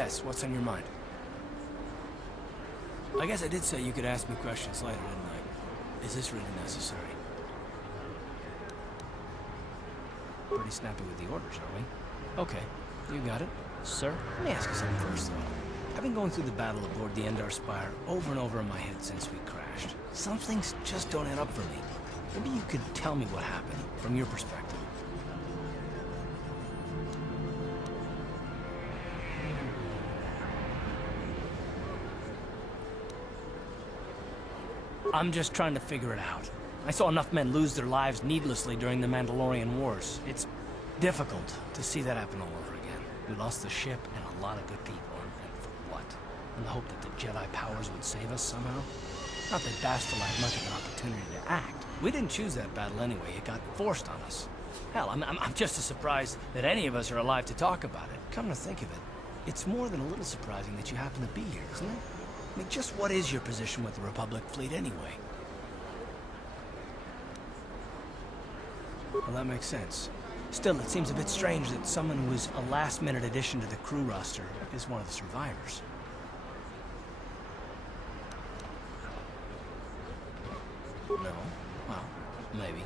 Yes, what's on your mind? I guess I did say you could ask me questions later, didn't I? Is this really necessary? Pretty snappy with the orders, are we? Okay, you got it. Sir, let me ask you something first, though. I've been going through the battle aboard the Endar Spire over and over in my head since we crashed. Some things just don't add up for me. Maybe you could tell me what happened, from your perspective. I'm just trying to figure it out. I saw enough men lose their lives needlessly during the Mandalorian Wars. It's difficult to see that happen all over again. We lost the ship and a lot of good people, and for what? In the hope that the Jedi powers would save us somehow? Not that Bastila had much of an opportunity to act. We didn't choose that battle anyway. It got forced on us. Hell, I'm just as surprised that any of us are alive to talk about it. Come to think of it, it's more than a little surprising that you happen to be here, isn't it? I mean, just what is your position with the Republic fleet anyway? Well, that makes sense. Still, it seems a bit strange that someone who was a last-minute addition to the crew roster is one of the survivors. No? Well, maybe.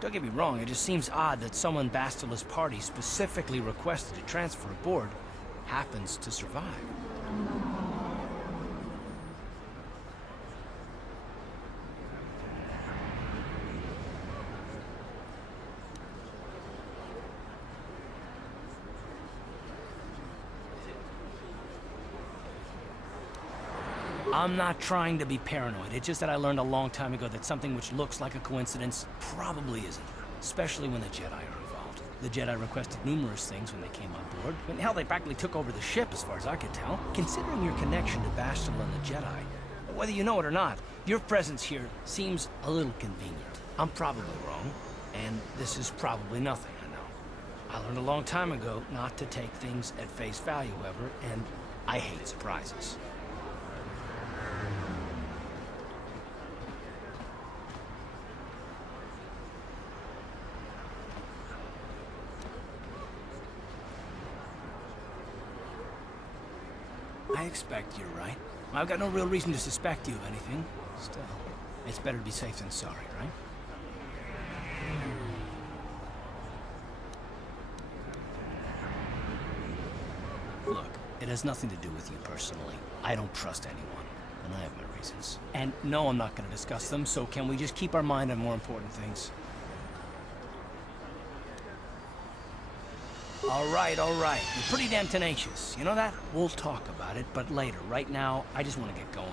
Don't get me wrong, it just seems odd that someone Bastila's party specifically requested to transfer aboard happens to survive. I'm not trying to be paranoid. It's just that I learned a long time ago that something which looks like a coincidence probably isn't. Especially when the Jedi are involved. The Jedi requested numerous things when they came on board. I mean, hell, they practically took over the ship as far as I could tell. Considering your connection to Bastila and the Jedi, whether you know it or not, your presence here seems a little convenient. I'm probably wrong, and this is probably nothing, I know. I learned a long time ago not to take things at face value, however, and I hate surprises. I expect you're right. I've got no real reason to suspect you of anything. Still, it's better to be safe than sorry, right? Look, it has nothing to do with you personally. I don't trust anyone, and I have my reasons. And no, I'm not going to discuss them, so can we just keep our mind on more important things? All right. You're pretty damn tenacious. You know that? We'll talk about it, but later. Right now, I just want to get going.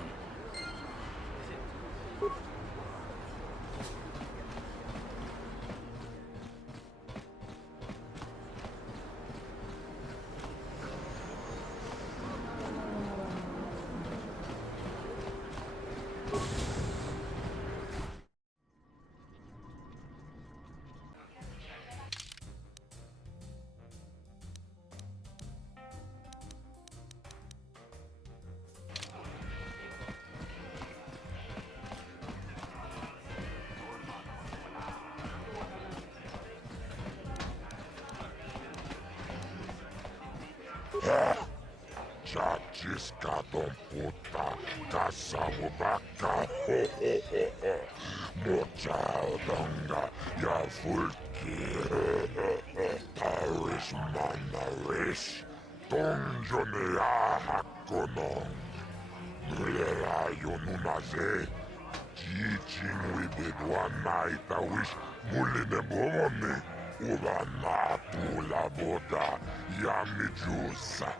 Chachiskadon puta, caçavo vaca, ho ho ho ho, mochaudonga, ya fulki, taris manaris, tonjonea hakonong, mulera yonunaze, chichin wibidwana itawish, muline bomone, ulanatu la boda, yamijusa.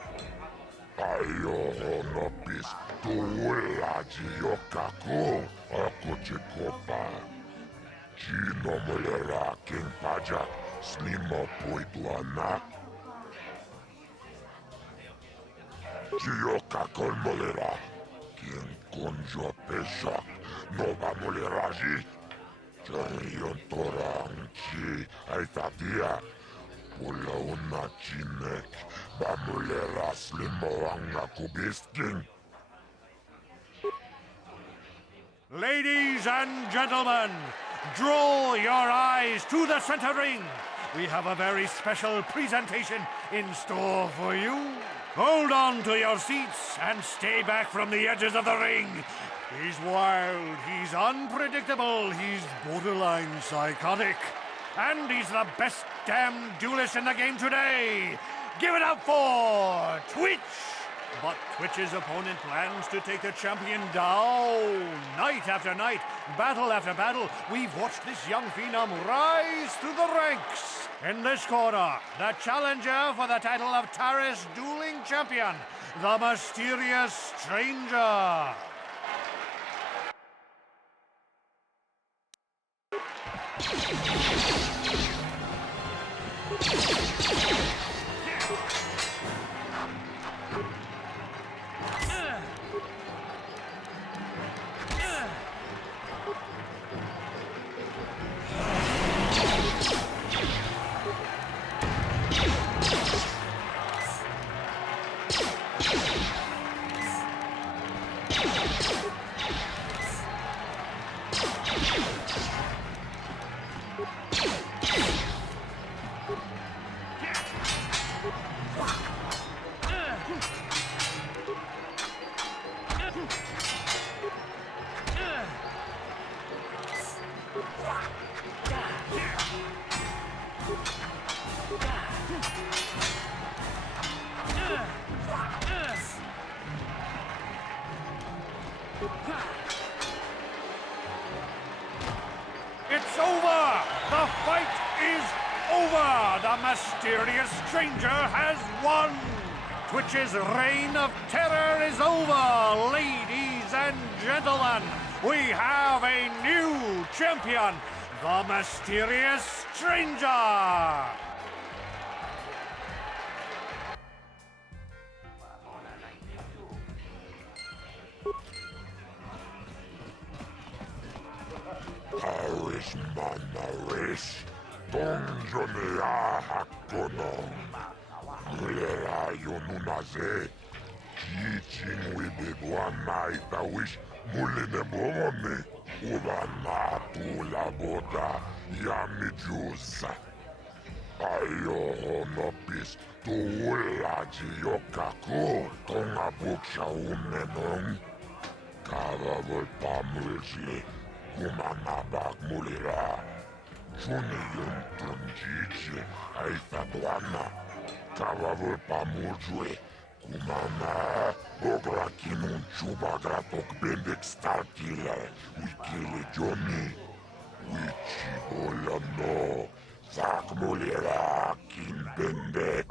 Ayo no pistola yokaku akuchikopa. Chino mulera king paja slimo puituana. Chiyokakol mulera king konjo peshak nova mulera ji. Chayon torang chi aitatia. Pula una chinek, bamulera slimoanga kubisking. Ladies and gentlemen, draw your eyes to the center ring. We have a very special presentation in store for you. Hold on to your seats and stay back from the edges of the ring. He's wild, he's unpredictable, he's borderline psychotic. And he's the best damn duelist in the game today. Give it up for Twitch! But Twitch's opponent plans to take the champion down. Night after night, battle after battle, we've watched this young phenom rise through the ranks. In this corner, the challenger for the title of Taris Dueling Champion, the mysterious stranger. It's over! The fight is over! The mysterious stranger has won! Twitch's reign of terror is over! Ladies and gentlemen, we have a new champion! The mysterious stranger! Aris manaris, donjonea hakono. Mulera yonunaze, kichin wibedwana itawish muline bomone. Ubana tu la boda yamijusa. Ayo honopis tu ulaji yokaku, tonga buksha umenong. Kava volpamulsli. Kumanabak mulira, Juni yuntun jiji, aifadwana, Kavavul pamujwe, Kumana, Ograkinun chubagratok bendek starkila, Wikili Johnny, Wichi bolano, Zak mulira, kin bendek.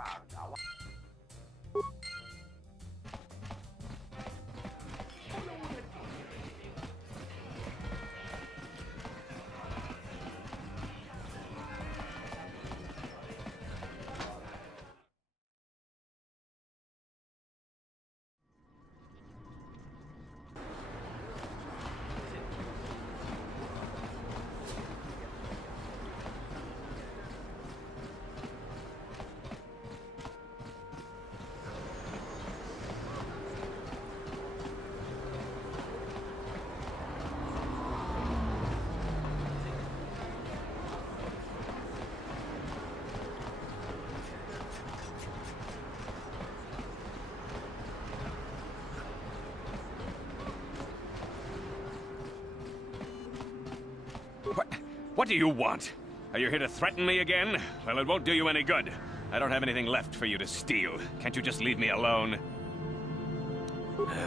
What do you want? Are you here to threaten me again? Well, it won't do you any good. I don't have anything left for you to steal. Can't you just leave me alone?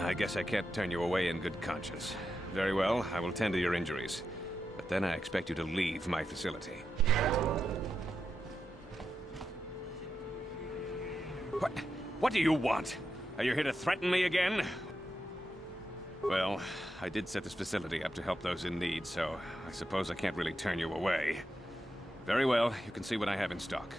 I guess I can't turn you away in good conscience. Very well, I will tend to your injuries. But then I expect you to leave my facility. What do you want? Are you here to threaten me again? Well, I did set this facility up to help those in need, so I suppose I can't really turn you away. Very well, you can see what I have in stock.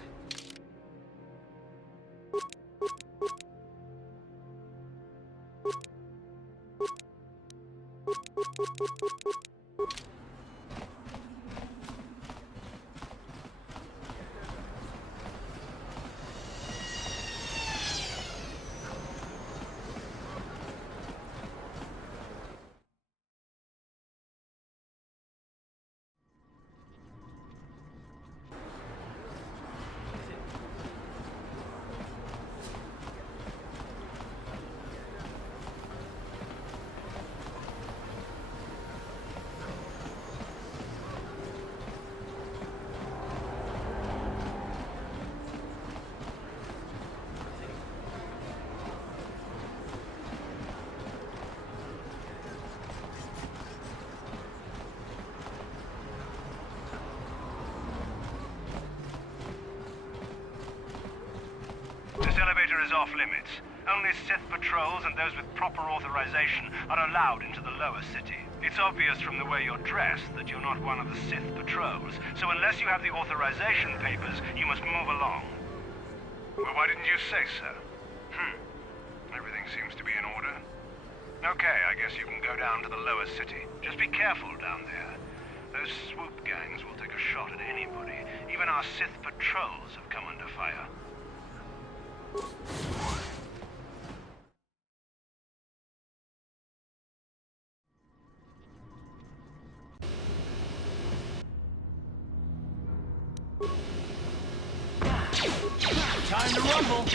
off limits. Only Sith patrols and those with proper authorization are allowed into the lower city. It's obvious from the way you're dressed that you're not one of the Sith patrols, so unless you have the authorization papers, you must move along. Well, why didn't you say so? Everything seems to be in order. Okay, I guess you can go down to the lower city. Just be careful down there. Those swoop gangs will take a shot at anybody. Even our Sith patrols have come under fire. Time to rumble!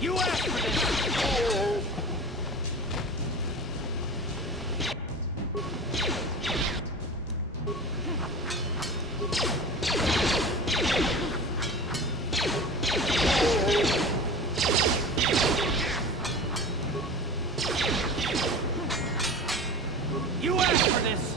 You asked for this! You asked for this!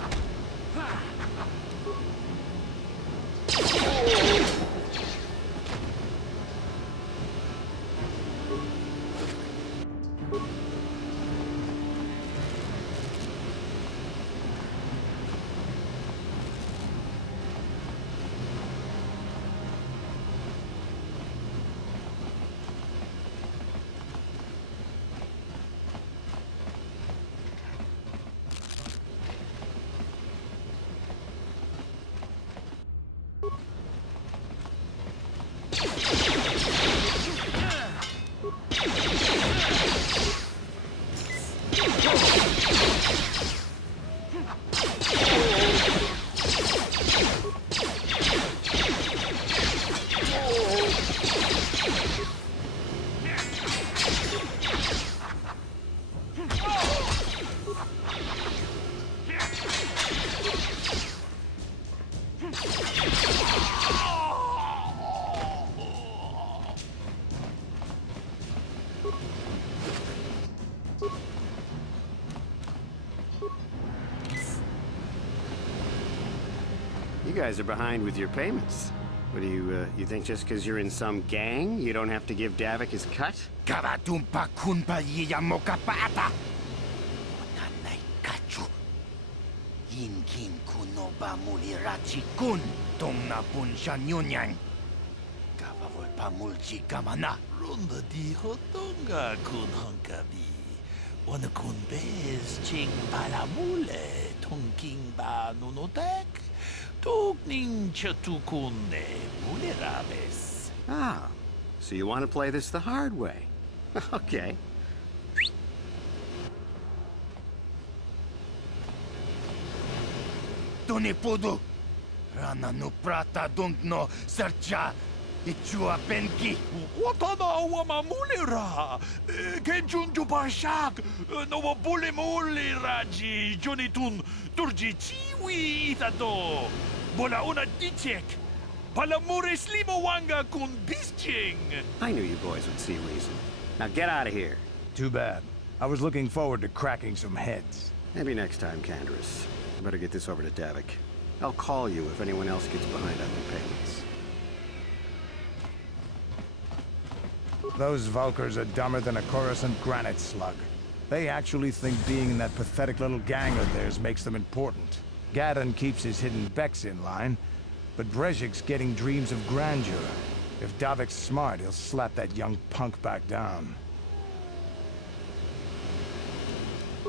You guys are behind with your payments. What do you think just because you're in some gang, you don't have to give Davik his cut? Karatumpa kunpa yiyamokapata. Nanay kachu. Yinkin kunoba mulirachi kun. Tong na pun shanyunyang. Kavavol pamulchi kamana. Runda di hotonga kun honkabi. Wana kun bez ching palamule. Tongking ba nunotek. Tugning chatukune muleraves. Ah, so you want to play this the hard way. Okay. Tunipudu. Rana no prata dunkno sercha. Ichua benki. Watana wama mulera. Kenjunju bashak. No bule muleraji. Jonitun turji chiwi itado. Bola una dichek. Palamures limo wanga kun bisching. I knew you boys would see reason. Now get out of here. Too bad. I was looking forward to cracking some heads. Maybe next time, Canderous. I better get this over to Davik. I'll call you if anyone else gets behind on their payments. Those Valkyrs are dumber than a Coruscant granite slug. They actually think being in that pathetic little gang of theirs makes them important. Gadon keeps his hidden Becks in line, but Brezhik's getting dreams of grandeur. If Davik's smart, he'll slap that young punk back down.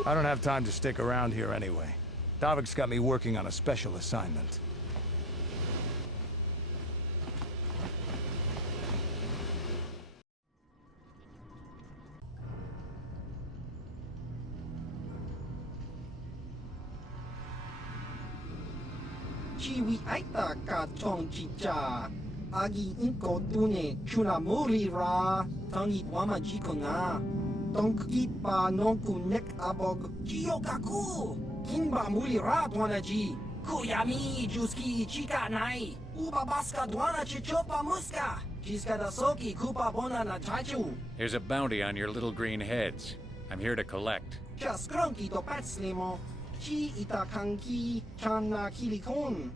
I don't have time to stick around here anyway. Davik's got me working on a special assignment. Chiwi aita ka chong chicha. Agi inko tune chuna muri ra. Tangi wama jiko nga. donk kipa nonku nek abog. Jiyokaku! Kinba mulira dwanaji. Kuyami juski chika nai. Ubabaska dwana chichopa muska. Jiska da soki kupa bona na chachu. There's a bounty on your little green heads. I'm here to collect. Just cronky to patslimo. Chi itakanki chana kilikon.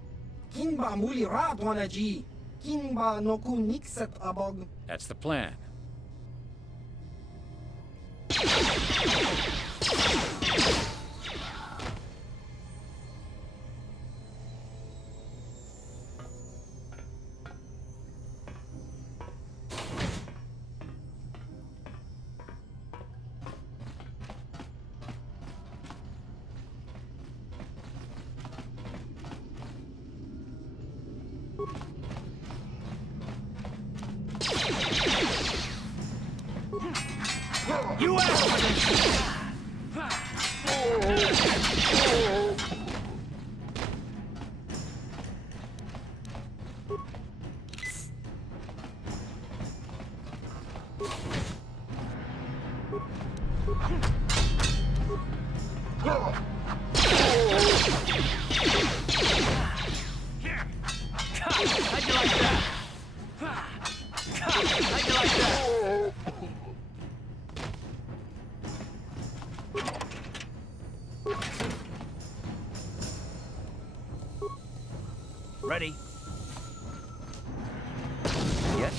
Kinba mulira dwanaji. Kinba noku nikset abog. That's the plan. You asked for this! How'd you like that? How'd you like that? Ready? Yes?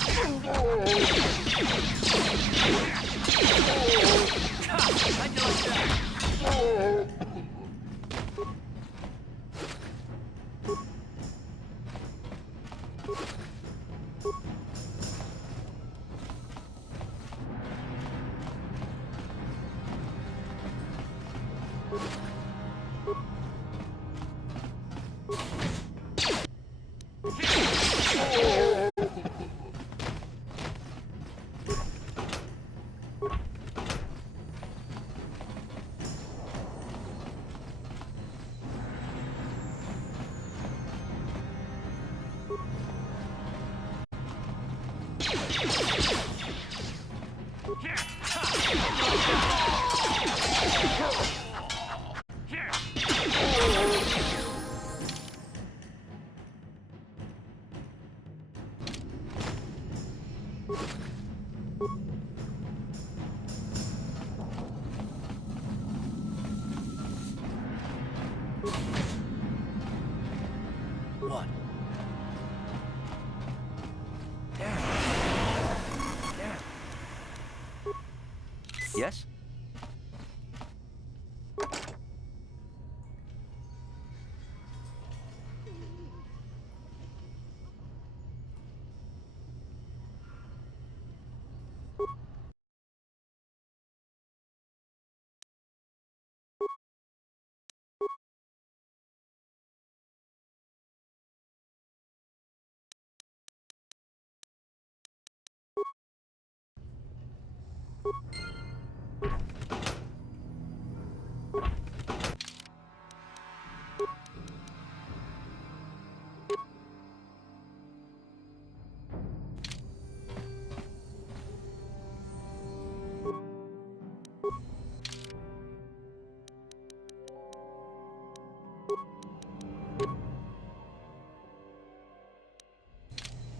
How'd you like that? What? Damn. Yes?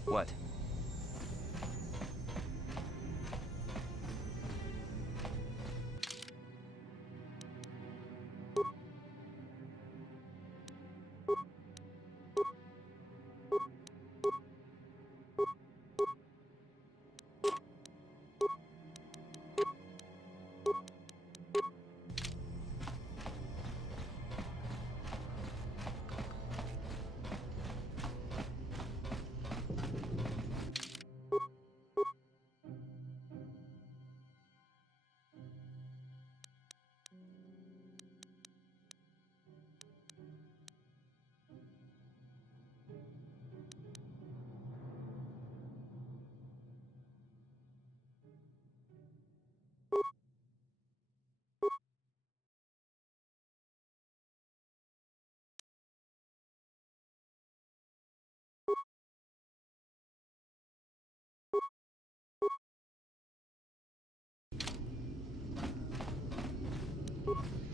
What?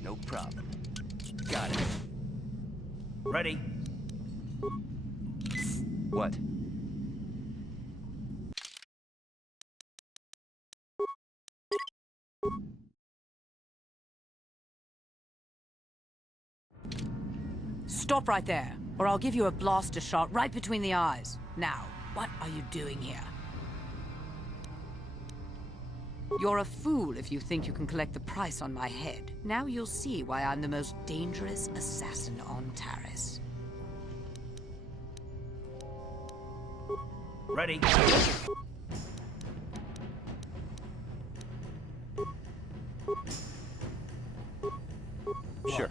No problem. Got it. Ready? What? Stop right there, or I'll give you a blaster shot right between the eyes. Now, what are you doing here? You're a fool if you think you can collect the price on my head. Now you'll see why I'm the most dangerous assassin on Taris. Ready? Sure.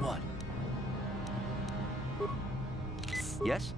What? Yes?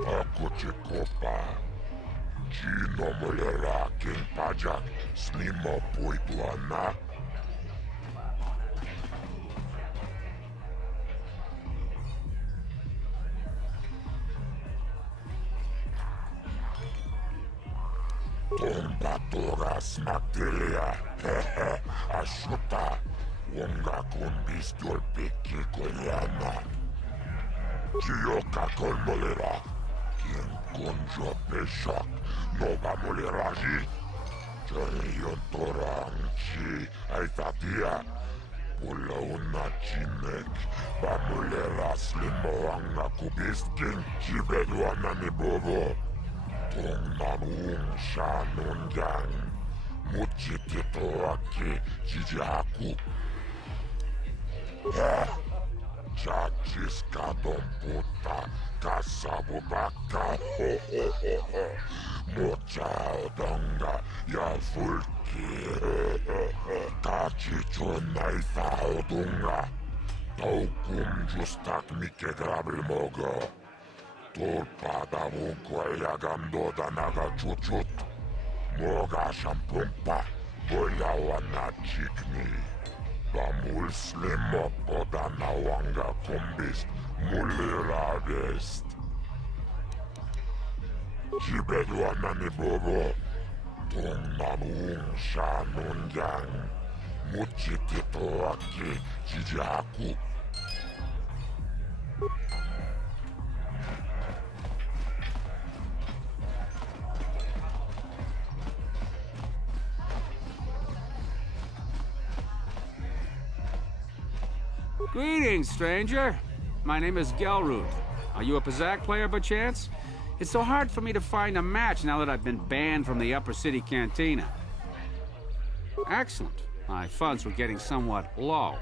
Ako cię kopa. Gino molera king pajak snimo puitluana. Tumbatura smaktilia. Hehe. Ashuta. Wonga kun bistol pikki koljana. Gioca col molera. Quien conjo peshak. Nova moleraji. Jorion toranchi. Aitatia. Pula una chinek. Ba molera slimoanga kubiskin. Chibeduana ni bobo. Tongnan shanun yang. Muchitito aki. Chijaku. Chachiska don puta, casabu baka, ho ho ho ho. Mocha odonga, ya fulki, kachichuna ifa odunga. Taukum justak mike grabil mogo. Tulpada vunko ja gandoda naga chuchut. Moga shampumpa, boyawana chikni. Bamul slimo podana wanga kumbis mulira vest. Chibeduana ni bobo. Tongnan shanun yang. Muchitito aki chijaku. Greetings, stranger. My name is Gelroot. Are you a Pazak player by chance? It's so hard for me to find a match now that I've been banned from the Upper City Cantina. Excellent. My funds were getting somewhat low.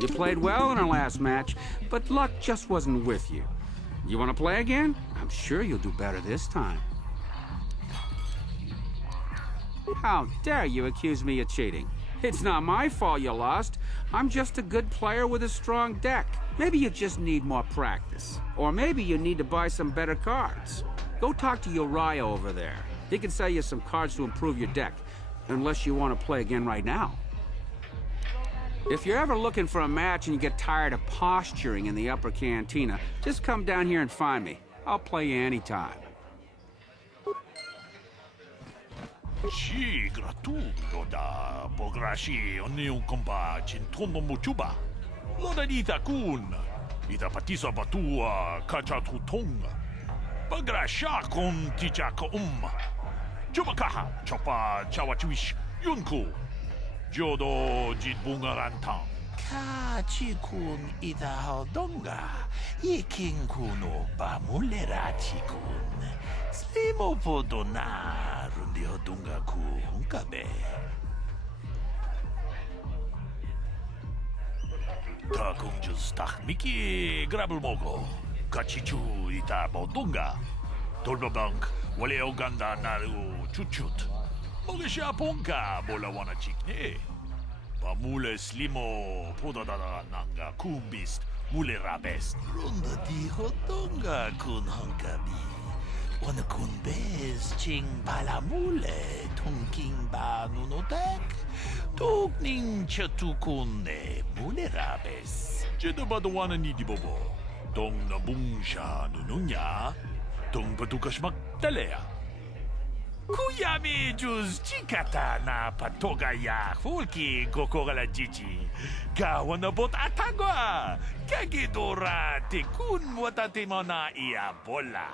You played well in our last match, but luck just wasn't with you. You want to play again? I'm sure you'll do better this time. How dare you accuse me of cheating? It's not my fault you lost. I'm just a good player with a strong deck. Maybe you just need more practice. Or maybe you need to buy some better cards. Go talk to Uriah over there. He can sell you some cards to improve your deck, unless you want to play again right now. If you're ever looking for a match and you get tired of posturing in the upper cantina, just come down here and find me. I'll play you anytime. Ci gratuito da pograshi oniu komba cintono muchuba. Loda ita kun. Ita patisa batua kacha tutonga. Pagrasha kon tijaka Jumakaha chopa chawachuish yunku. Jodo jitbunga rantang. Kachikun ida hodonga. Yikin kuno bamulera chikun. Slimo podona rundi hodunga ku hunkabe. Takunjus takmiki grabulmogo. Kachichu ita bodunga. Tolbabank wale oganda naru chuchut. Mogesha ponka bola wana chikne. Pamule slimo podadada nanga kumbist mule rabest. Runda di hodonga kun hunkabi. Wana kun bez ching balamule tunking ba nunotek. Tukning chatukune mule rabes. Jeda badawana ni di bobo. Dong na bungsha nununya. Dong patukashmak talea. Kuyami juz chikata na patogaya fulki kokora jiji. Kawana bot atagwa. Kagidora tikun watatimona ia bola.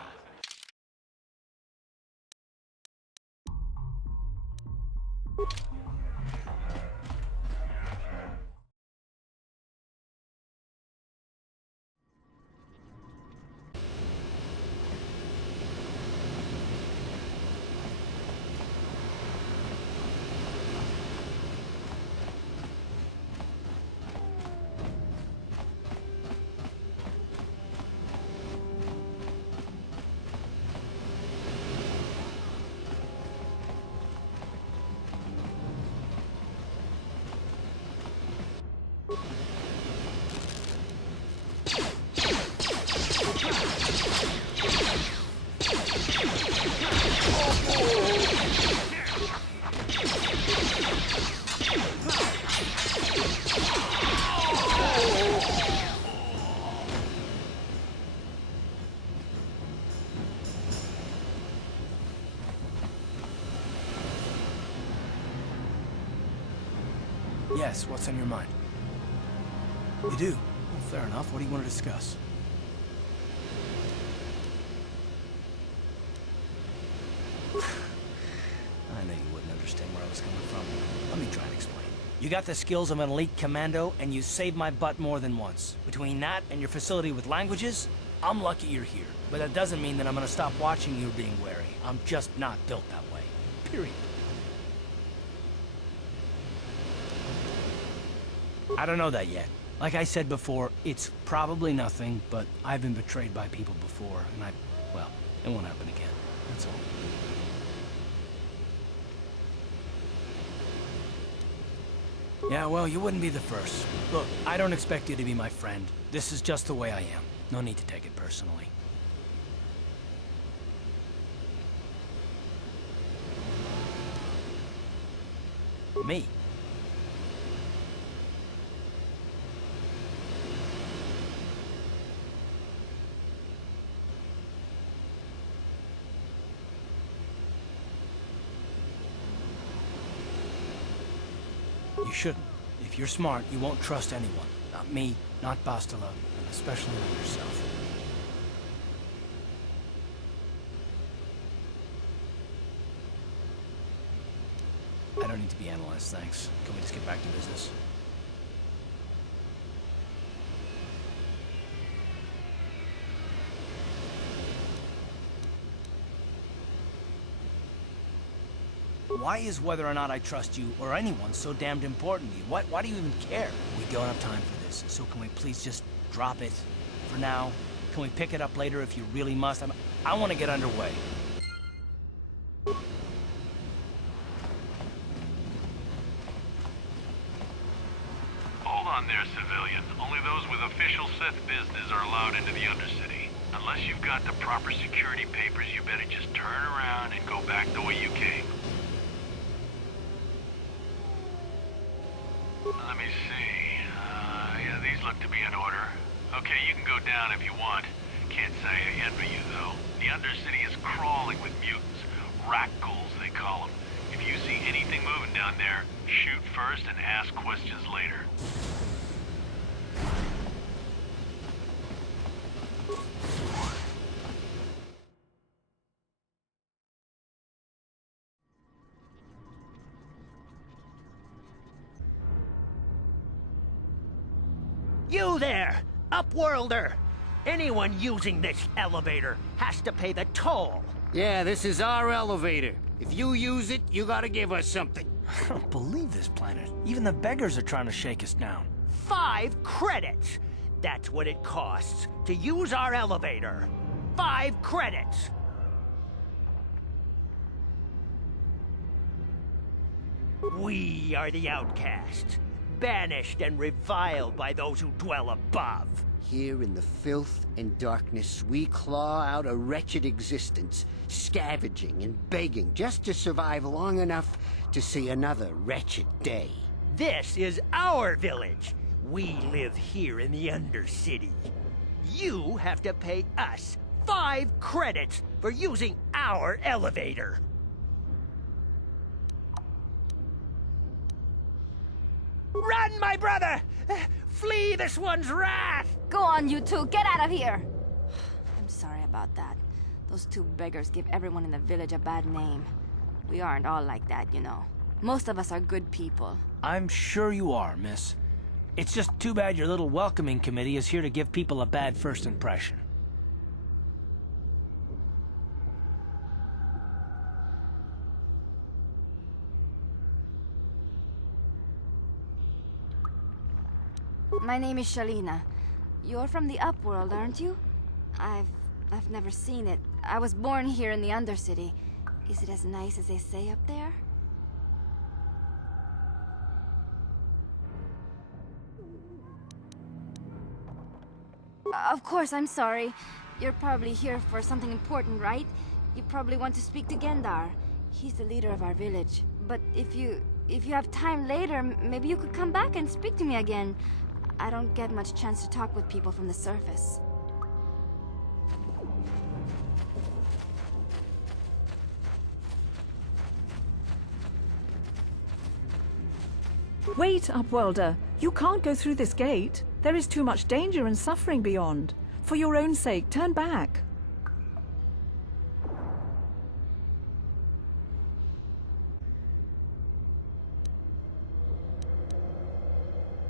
Yes, what's on your mind? You do? Well, fair enough. What do you want to discuss? I knew you wouldn't understand where I was coming from. Let me try and explain. You got the skills of an elite commando, and you saved my butt more than once. Between that and your facility with languages, I'm lucky you're here. But that doesn't mean that I'm gonna stop watching you being wary. I'm just not built that way. Period. I don't know that yet. Like I said before, it's probably nothing, but I've been betrayed by people before, and well, it won't happen again. that's all. Yeah, well, you wouldn't be the first. Look, I don't expect you to be my friend. This is just the way I am. No need to take it personally. Me? You shouldn't. If you're smart, you won't trust anyone. Not me, not Bastila, and especially not yourself. I don't need to be analyzed, thanks. Can we just get back to business? Why is whether or not I trust you, or anyone, so damned important to you? Why do you even care? We don't have time for this, so can we please just drop it for now? Can we pick it up later if you really must? I want to get underway. Hold on there, civilian. Only those with official Sith business are allowed into the Undercity. Unless you've got the proper security papers, you better just turn around and go back the way you came. Let me see. Yeah, these look to be in order. Okay, you can go down if you want. Can't say I envy you, though. The Undercity is crawling with mutants. Rat ghouls, they call them. If you see anything moving down there, shoot first and ask questions later. You there, Upworlder! Anyone using this elevator has to pay the toll. Yeah, this is our elevator. If you use it, you gotta give us something. I don't believe this planet. Even the beggars are trying to shake us down. 5 credits! That's what it costs to use our elevator. 5 credits! We are the outcasts, banished and reviled by those who dwell above. Here in the filth and darkness, we claw out a wretched existence, scavenging and begging just to survive long enough to see another wretched day. This is our village. We live here in the Undercity. You have to pay us 5 credits for using our elevator. Run, my brother! Flee this one's wrath! Go on, you two. Get out of here! I'm sorry about that. Those 2 beggars give everyone in the village a bad name. We aren't all like that, you know. Most of us are good people. I'm sure you are, miss. It's just too bad your little welcoming committee is here to give people a bad first impression. My name is Shalina. You're from the Upworld, aren't you? I've never seen it. I was born here in the Undercity. Is it as nice as they say up there? Of course, I'm sorry. You're probably here for something important, right? You probably want to speak to Gendar. He's the leader of our village. But if you have time later, maybe you could come back and speak to me again. I don't get much chance to talk with people from the surface. Wait, Upworlder. You can't go through this gate. There is too much danger and suffering beyond. For your own sake, turn back.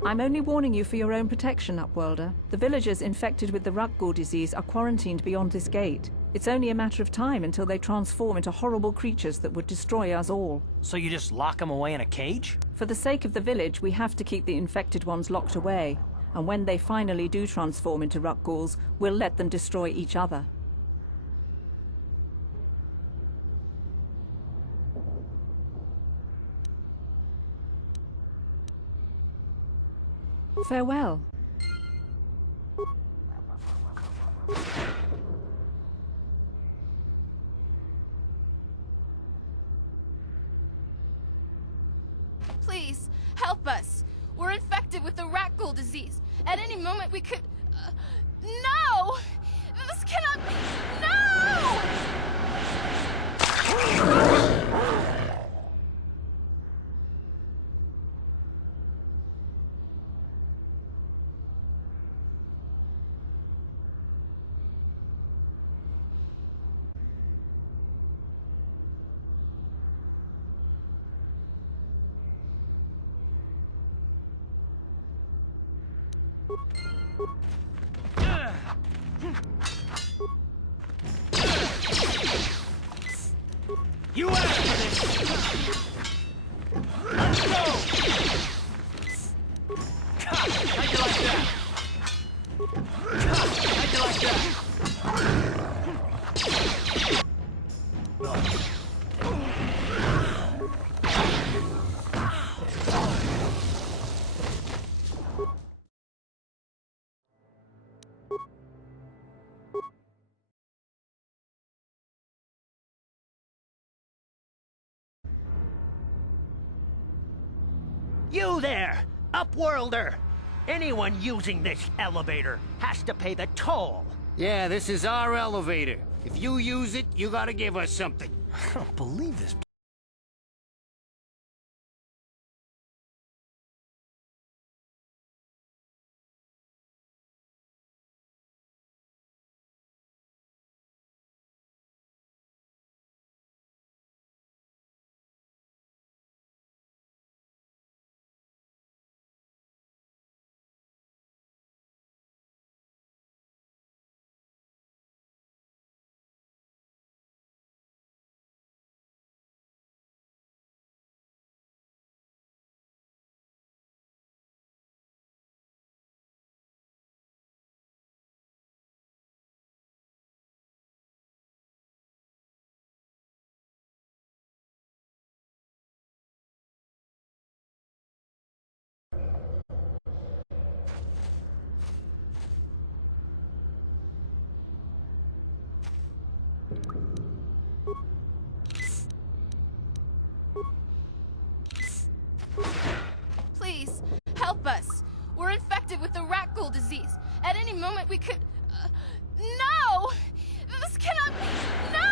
I'm only warning you for your own protection, Upworlder. The villagers infected with the Rukgul disease are quarantined beyond this gate. It's only a matter of time until they transform into horrible creatures that would destroy us all. So you just lock them away in a cage? For the sake of the village, we have to keep the infected ones locked away. And when they finally do transform into Rukguls, we'll let them destroy each other. Farewell. Please, help us. We're infected with the rat ghoul disease. At any moment we could... no! This cannot be... No! You asked for this! Let's go! How'd you like that? How'd you like that? You there, Upworlder! Anyone using this elevator has to pay the toll. Yeah, this is our elevator. If you use it, you gotta give us something. I don't believe this. Please, help us. We're infected with the rat ghoul disease. At any moment we could... no! This cannot be... No!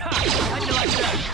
How'd you like that?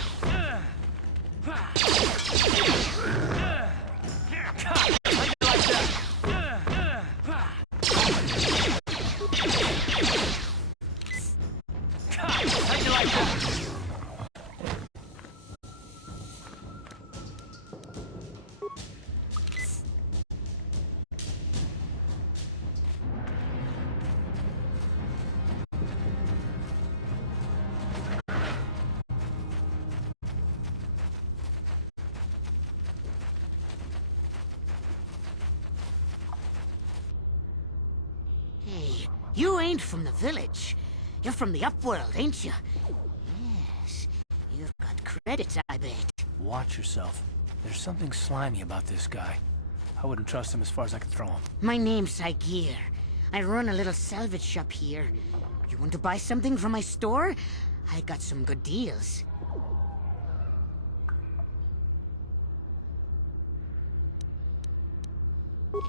Hey, you ain't from the village. You're from the Upworld, ain't you? Yes. You've got credits, I bet. Watch yourself. There's something slimy about this guy. I wouldn't trust him as far as I could throw him. My name's Saigir. I run a little salvage shop here. You want to buy something from my store? I got some good deals.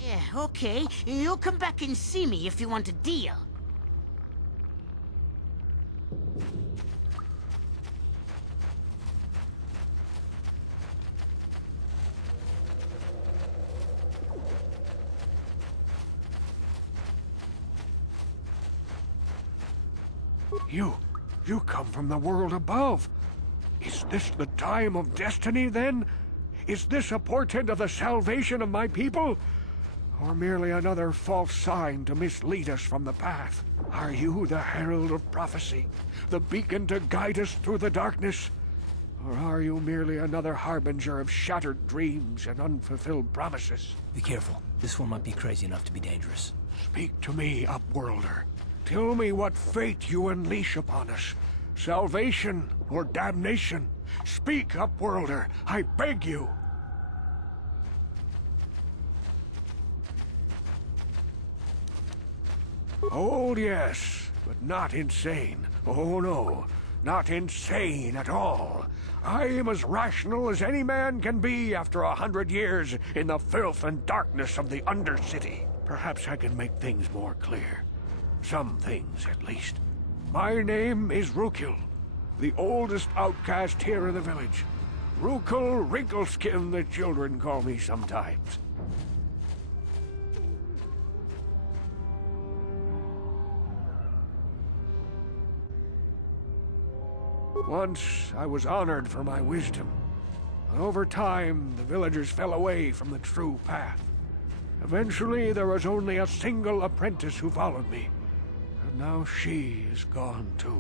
Yeah, okay. You'll come back and see me if you want a deal. You come from the world above. Is this the time of destiny, then? Is this a portent of the salvation of my people? Or merely another false sign to mislead us from the path? Are you the herald of prophecy? The beacon to guide us through the darkness? Or are you merely another harbinger of shattered dreams and unfulfilled promises? Be careful. This one might be crazy enough to be dangerous. Speak to me, Upworlder. Tell me what fate you unleash upon us. Salvation or damnation? Speak, Upworlder, I beg you. Old, yes, but not insane. Oh no, not insane at all. I am as rational as any man can be after 100 years in the filth and darkness of the Undercity. Perhaps I can make things more clear. Some things, at least. My name is Rukil, the oldest outcast here in the village. Rukil Wrinkleskin, the children call me sometimes. Once, I was honored for my wisdom. But over time, the villagers fell away from the true path. Eventually, there was only a single apprentice who followed me. And now she is gone too.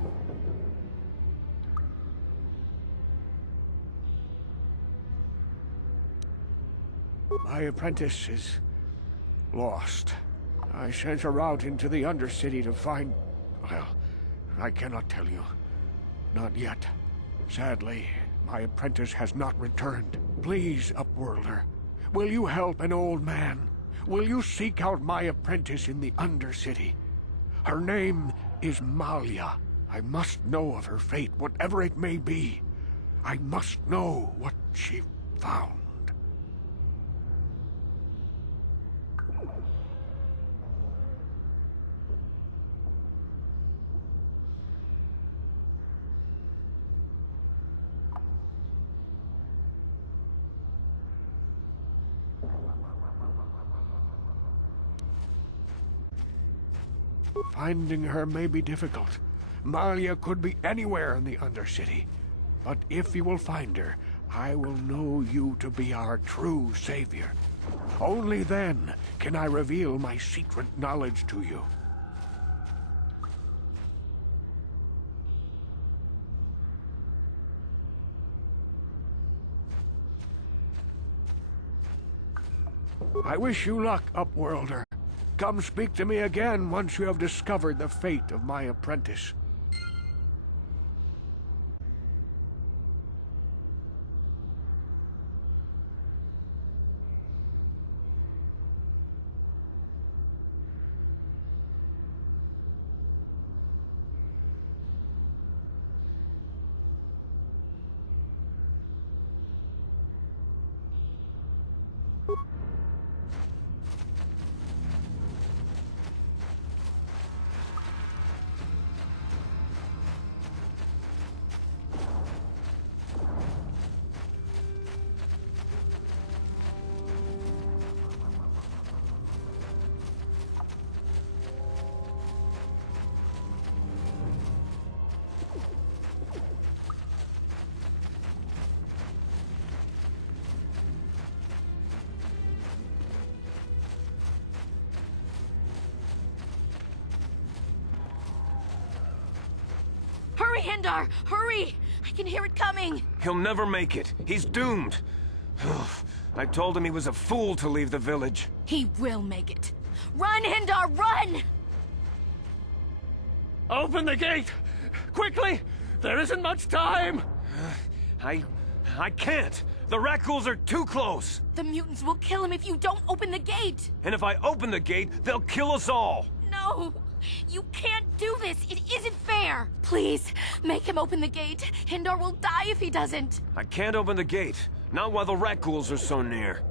My apprentice is lost. I sent her out into the Undercity to find... well, I cannot tell you. Not yet. Sadly, my apprentice has not returned. Please, Upworlder, will you help an old man? Will you seek out my apprentice in the Undercity? Her name is Malia. I must know of her fate, whatever it may be. I must know what she found. Finding her may be difficult. Malia could be anywhere in the Undercity. But if you will find her, I will know you to be our true savior. Only then can I reveal my secret knowledge to you. I wish you luck, Upworlder. Come speak to me again once you have discovered the fate of my apprentice. Hurry, Hindar! Hurry! I can hear it coming! He'll never make it. He's doomed. I told him he was a fool to leave the village. He will make it. Run, Hindar, run! Open the gate! Quickly! There isn't much time! I can't. The Rakghouls are too close. The mutants will kill him if you don't open the gate! And if I open the gate, they'll kill us all. No! You can't do this! It isn't fair! Please, make him open the gate. Hindar will die if he doesn't. I can't open the gate. Not while the Rakghouls are so near.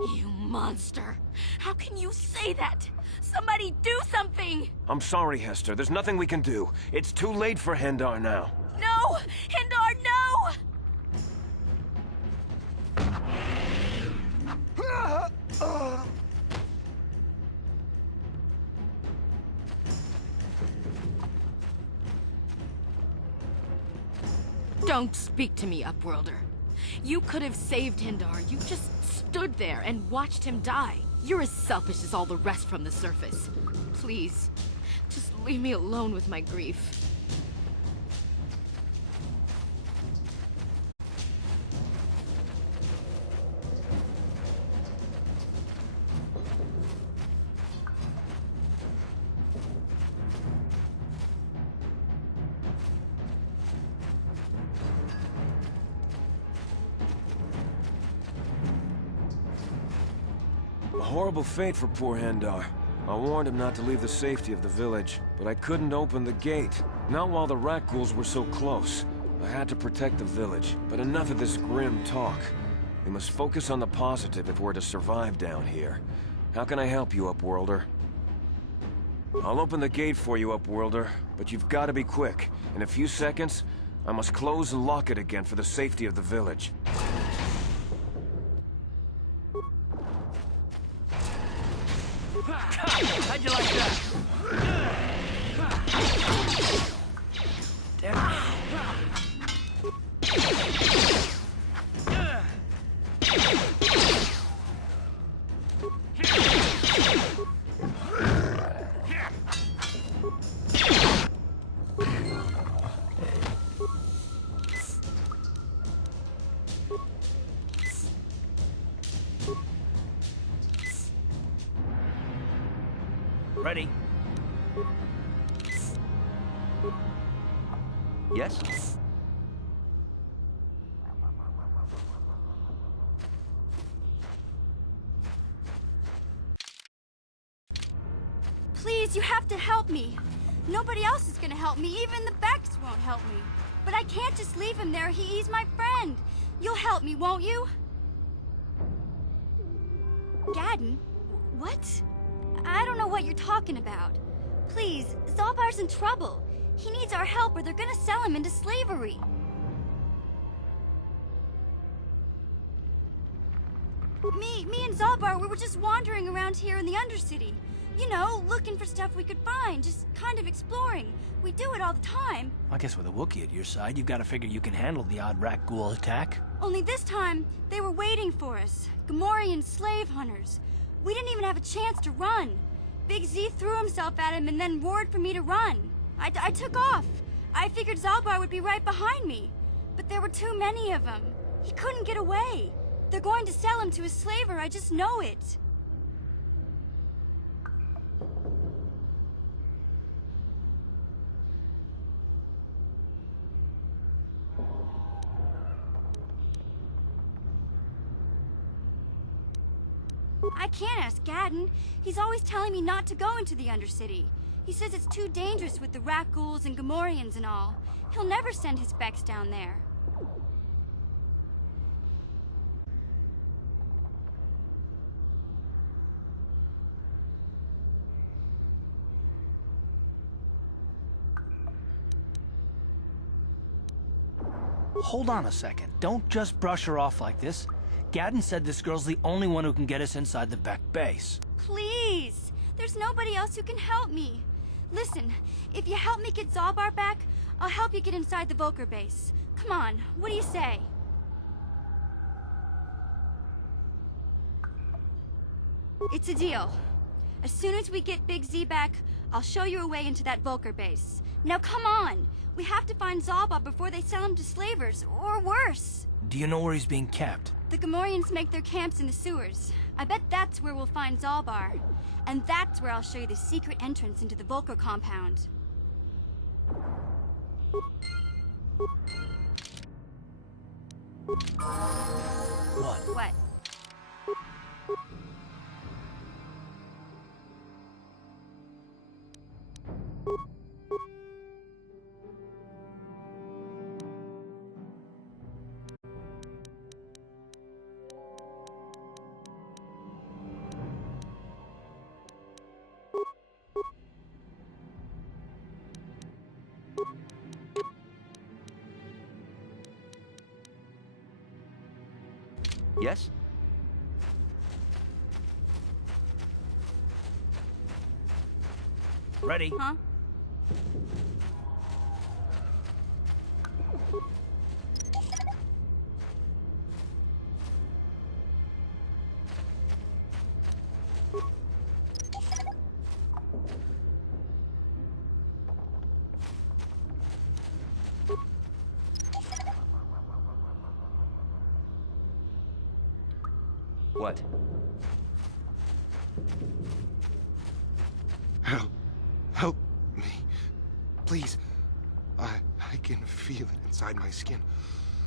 You monster! How can you say that? Somebody do something! I'm sorry, Hester. There's nothing we can do. It's too late for Hindar now. No! Hindar, no! Don't speak to me, Upworlder. You could have saved Hindar. You just stood there and watched him die. You're as selfish as all the rest from the surface. Please, just leave me alone with my grief. horrible fate for poor Hendar. I warned him not to leave the safety of the village, but I couldn't open the gate. Not while the rat ghouls were so close. I had to protect the village, but enough of this grim talk. We must focus on the positive if we're to survive down here. How can I help you, Upworlder? I'll open the gate for you, Upworlder, but you've got to be quick. In a few seconds, I must close and lock it again for the safety of the village. How'd you like that? Damn. Ready? Yes? Please, you have to help me. Nobody else is gonna help me. Even the Becks won't help me. But I can't just leave him there. He's my friend. You'll help me, won't you? Gadden? What? I don't know what you're talking about. Please, Zalbar's in trouble. He needs our help or they're gonna sell him into slavery. Me and Zalbar, we were just wandering around here in the Undercity. You know, looking for stuff we could find, just kind of exploring. We do it all the time. I guess with a Wookiee at your side, you've got to figure you can handle the odd rat ghoul attack. Only this time, they were waiting for us. Gamorrean slave hunters. We didn't even have a chance to run. Big Z threw himself at him and then roared for me to run. I took off. I figured Zalbar would be right behind me. But there were too many of them. He couldn't get away. They're going to sell him to a slaver, I just know it. I can't ask Gadden. He's always telling me not to go into the Undercity. He says it's too dangerous with the rat ghouls and Gamorreans and all. He'll never send his Becks down there. Hold on a second. Don't just brush her off like this. Gadden said this girl's the only one who can get us inside the Beck base. Please! There's nobody else who can help me. Listen, if you help me get Zalbar back, I'll help you get inside the Volker base. Come on, what do you say? It's a deal. As soon as we get Big Z back, I'll show you a way into that Volker base. Now come on! We have to find Zalbar before they sell him to slavers, or worse. Do you know where he's being kept? The Gamorreans make their camps in the sewers. I bet that's where we'll find Zalbar. And that's where I'll show you the secret entrance into the Volker compound. What? What? Yes? Ready? Huh? What? Help me. Please. I can feel it inside my skin.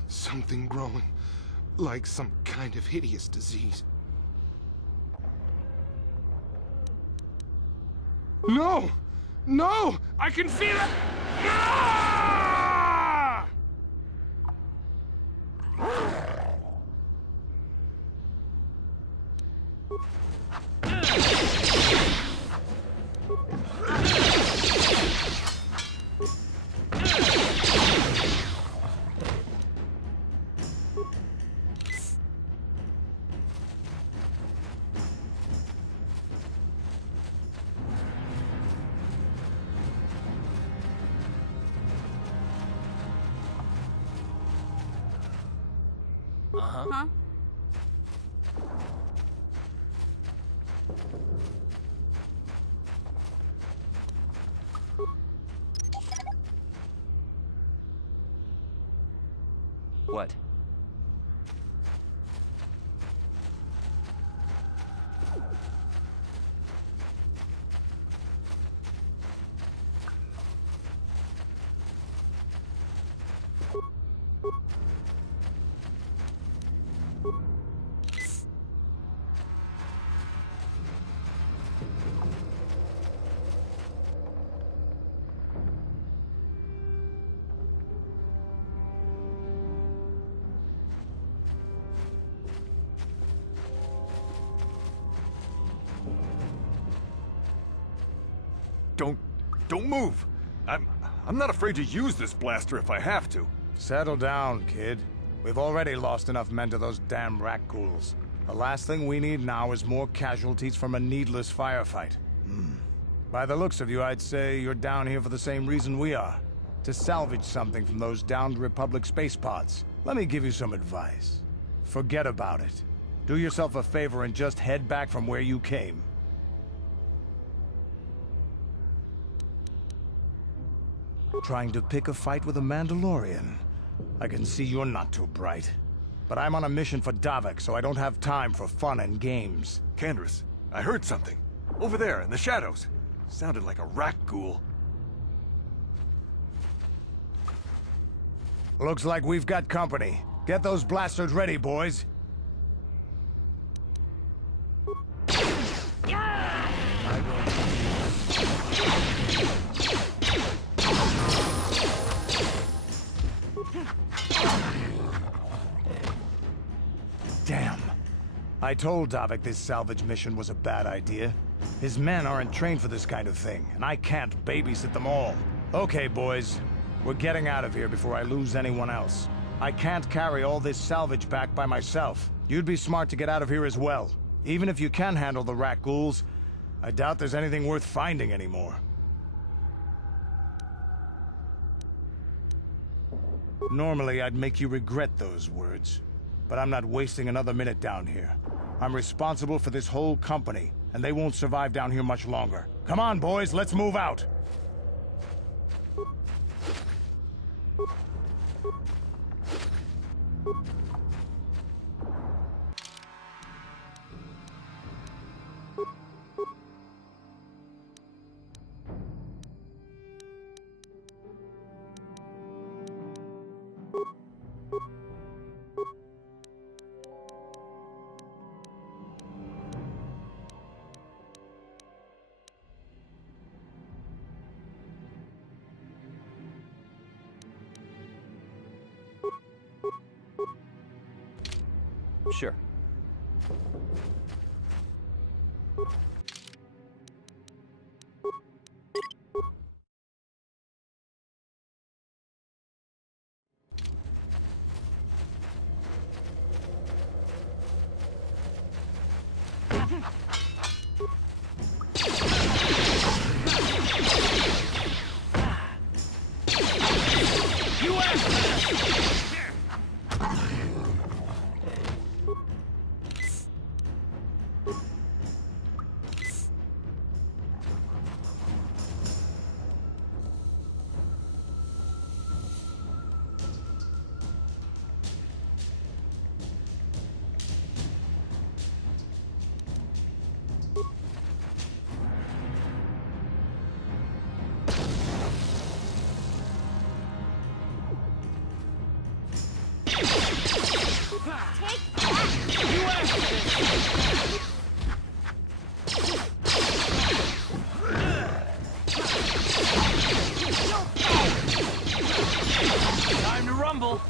Something growing. Like some kind of hideous disease. No! No! I can feel it! Ah! Huh? What? Don't move! I'm not afraid to use this blaster if I have to. Settle down, kid. We've already lost enough men to those damn rat-ghouls. The last thing we need now is more casualties from a needless firefight. By the looks of you, I'd say you're down here for the same reason we are. To salvage something from those downed Republic space pods. Let me give you some advice. Forget about it. Do yourself a favor and just head back from where you came. Trying to pick a fight with a Mandalorian. I can see you're not too bright. But I'm on a mission for Davik, so I don't have time for fun and games. Kandris, I heard something. Over there, in the shadows. Sounded like a rat ghoul. Looks like we've got company. Get those blasters ready, boys. Damn. I told Davik this salvage mission was a bad idea. His men aren't trained for this kind of thing, and I can't babysit them all. Okay, boys. We're getting out of here before I lose anyone else. I can't carry all this salvage back by myself. You'd be smart to get out of here as well. Even if you can handle the rat ghouls, I doubt there's anything worth finding anymore. Normally, I'd make you regret those words. But I'm not wasting another minute down here. I'm responsible for this whole company, and they won't survive down here much longer. Come on, boys, let's move out! Sure. crumble.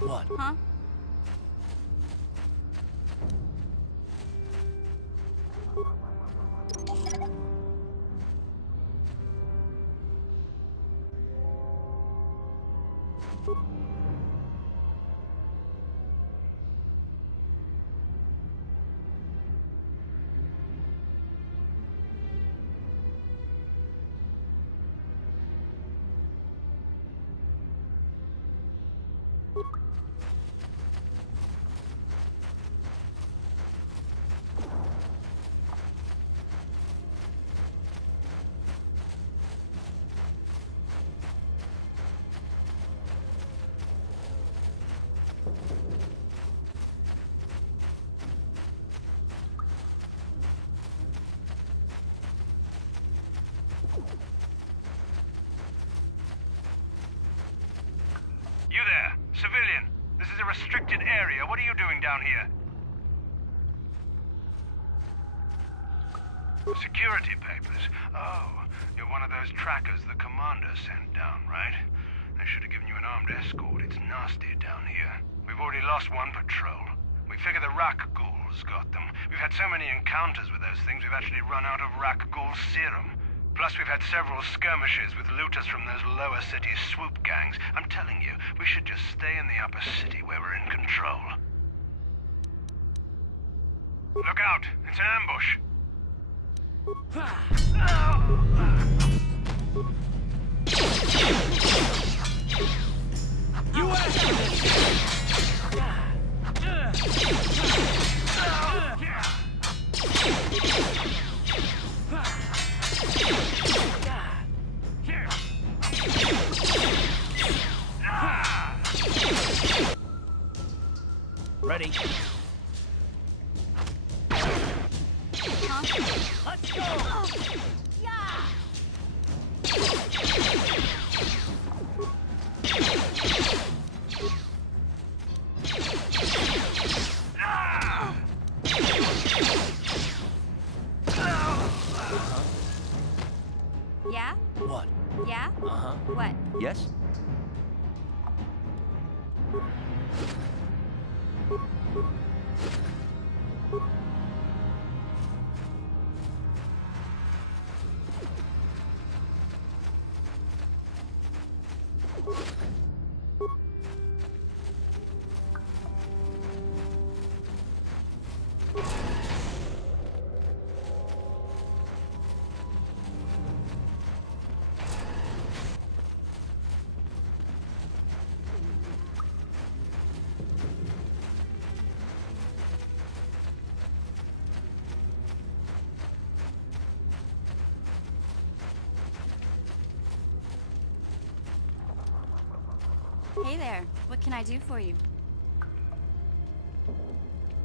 What? Huh? You there, civilian. This is a restricted area. What are you doing down here? Security papers. Oh, you're one of those trackers the commander sent down, right? They should have given you an armed escort. It's nasty down here. We've already lost one patrol. We figure the Rak ghouls got them. We've had so many encounters with those things, we've actually run out of Rak ghoul serum. Plus, we've had several skirmishes with looters from those lower city swoop gangs. I'm telling you, we should just stay in the upper city where we're in control. Look out! It's an ambush! You asked for this! Ready? Let's go! Yeah? What? Yeah? Uh-huh. What? Yes? Hey there. What can I do for you?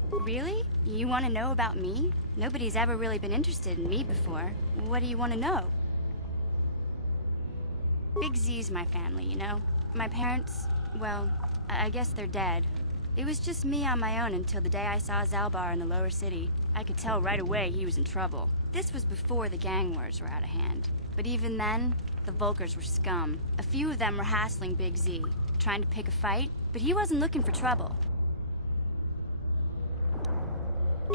Really? You want to know about me? Nobody's ever really been interested in me before. What do you want to know? Big Z's my family, you know? My parents, well, I guess they're dead. It was just me on my own until the day I saw Zalbar in the lower city. I could tell right away he was in trouble. This was before the gang wars were out of hand. But even then, the Volkers were scum. A few of them were hassling Big Z, trying to pick a fight, but he wasn't looking for trouble.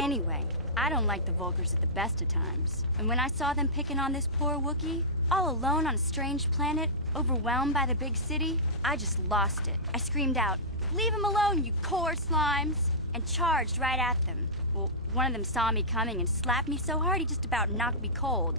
Anyway, I don't like the Volkers at the best of times. And when I saw them picking on this poor Wookiee, all alone on a strange planet, overwhelmed by the big city, I just lost it. I screamed out, "Leave him alone, you core slimes!" and charged right at them. Well, one of them saw me coming and slapped me so hard he just about knocked me cold.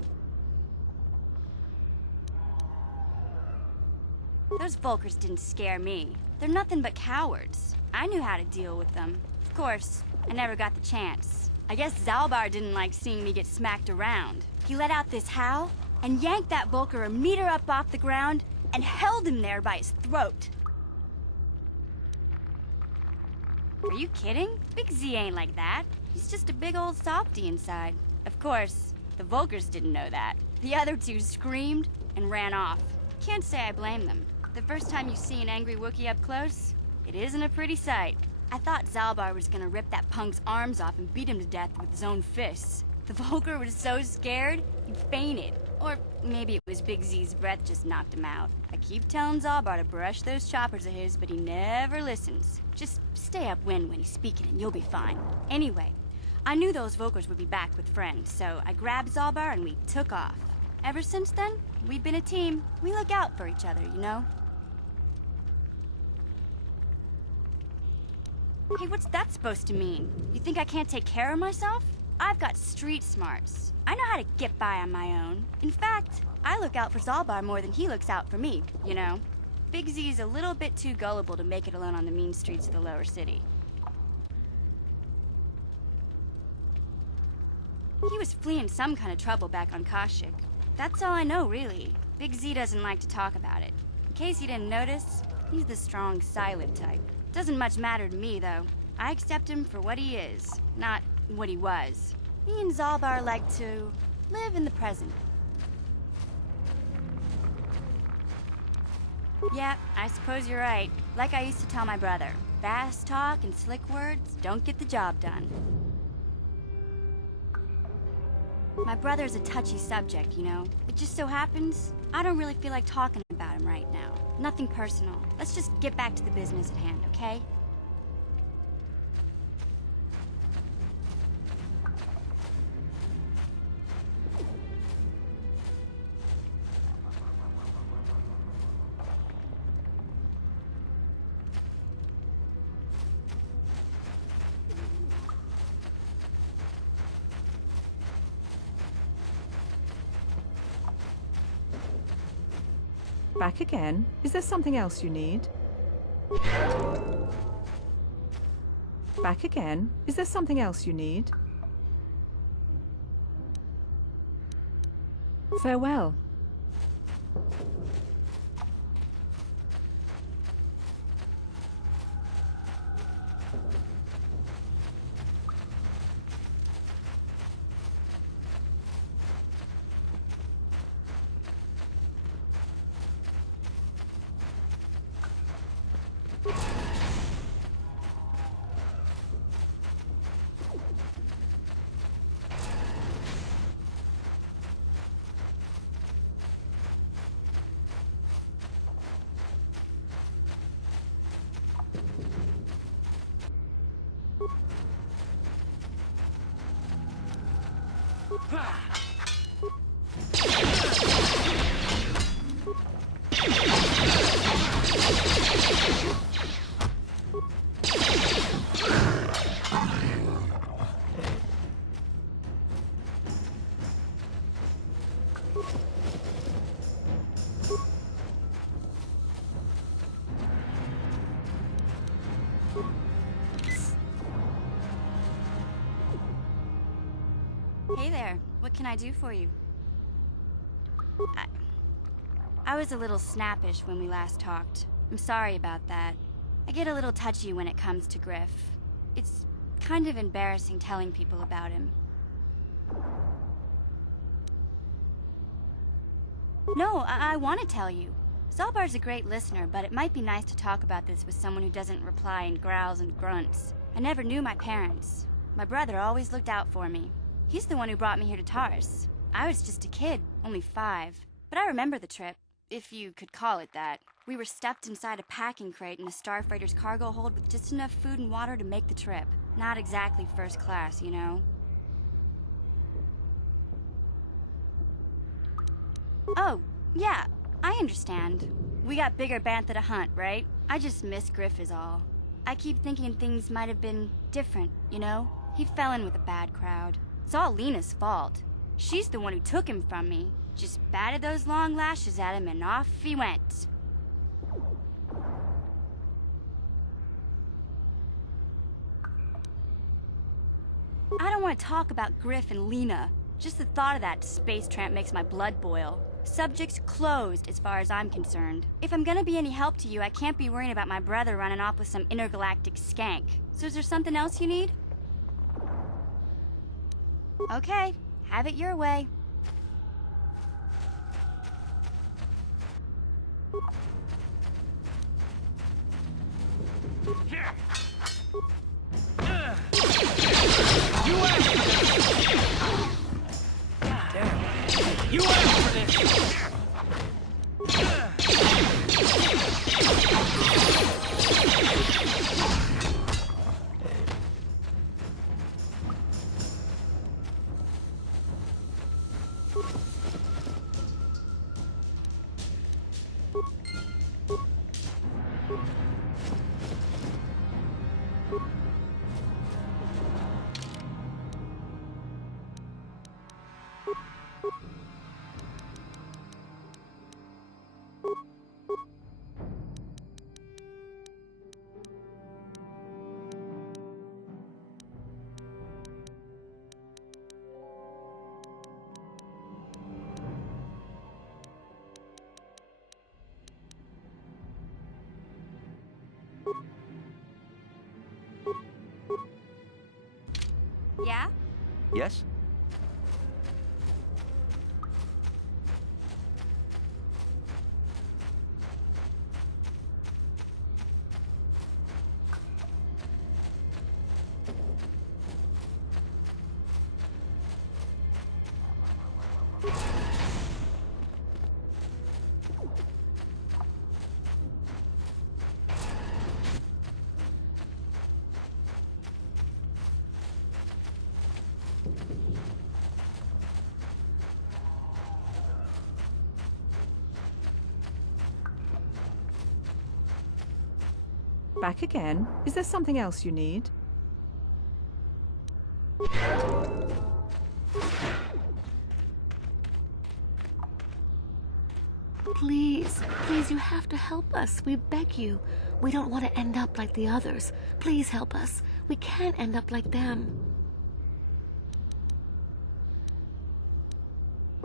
Those Volkers didn't scare me. They're nothing but cowards. I knew how to deal with them. Of course, I never got the chance. I guess Zalbar didn't like seeing me get smacked around. He let out this howl, and yanked that Volker a meter up off the ground and held him there by his throat. Are you kidding? Big Z ain't like that. He's just a big old softy inside. Of course, the Volkers didn't know that. The other two screamed and ran off. Can't say I blame them. The first time you see an angry Wookiee up close, it isn't a pretty sight. I thought Zalbar was gonna rip that punk's arms off and beat him to death with his own fists. The Volker was so scared, he fainted. Or maybe it was Big Z's breath just knocked him out. I keep telling Zalbar to brush those choppers of his, but he never listens. Just stay upwind when he's speaking and you'll be fine. Anyway, I knew those Volkers would be back with friends, so I grabbed Zalbar and we took off. Ever since then, we've been a team. We look out for each other, you know? Hey, what's that supposed to mean? You think I can't take care of myself? I've got street smarts. I know how to get by on my own. In fact, I look out for Zalbar more than he looks out for me, you know? Big Z's a little bit too gullible to make it alone on the mean streets of the lower city. He was fleeing some kind of trouble back on Kashyyyk. That's all I know, really. Big Z doesn't like to talk about it. In case you didn't notice, he's the strong, silent type. Doesn't much matter to me, though. I accept him for what he is, not what he was. Me and Zalbar like to live in the present. Yeah, I suppose you're right. Like I used to tell my brother, fast talk and slick words don't get the job done. My brother's a touchy subject, you know? It just so happens, I don't really feel like talking about him right now. Nothing personal. Let's just get back to the business at hand, okay? Back again? Is there something else you need? Back again? Is there something else you need? Farewell. Hey there, what can I do for you? I was a little snappish when we last talked. I'm sorry about that. I get a little touchy when it comes to Griff. It's kind of embarrassing telling people about him. No, I want to tell you. Zalbar's a great listener, but it might be nice to talk about this with someone who doesn't reply in growls and grunts. I never knew my parents. My brother always looked out for me. He's the one who brought me here to Tars. I was just a kid, only 5. But I remember the trip, if you could call it that. We were stuffed inside a packing crate in a starfighter's cargo hold with just enough food and water to make the trip. Not exactly first class, you know? Oh, yeah, I understand. We got bigger bantha to hunt, right? I just miss Griff is all. I keep thinking things might have been different, you know? He fell in with a bad crowd. It's all Lena's fault. She's the one who took him from me. Just batted those long lashes at him and off he went. I don't want to talk about Griff and Lena. Just the thought of that space tramp makes my blood boil. Subject's closed as far as I'm concerned. If I'm gonna be any help to you, I can't be worrying about my brother running off with some intergalactic skank. So is there something else you need? Okay, have it your way. You asked for this! Damn. You asked for this! Yeah? Yes? Back again? Is there something else you need? Please, please, you have to help us. We beg you. We don't want to end up like the others. Please help us. We can't end up like them.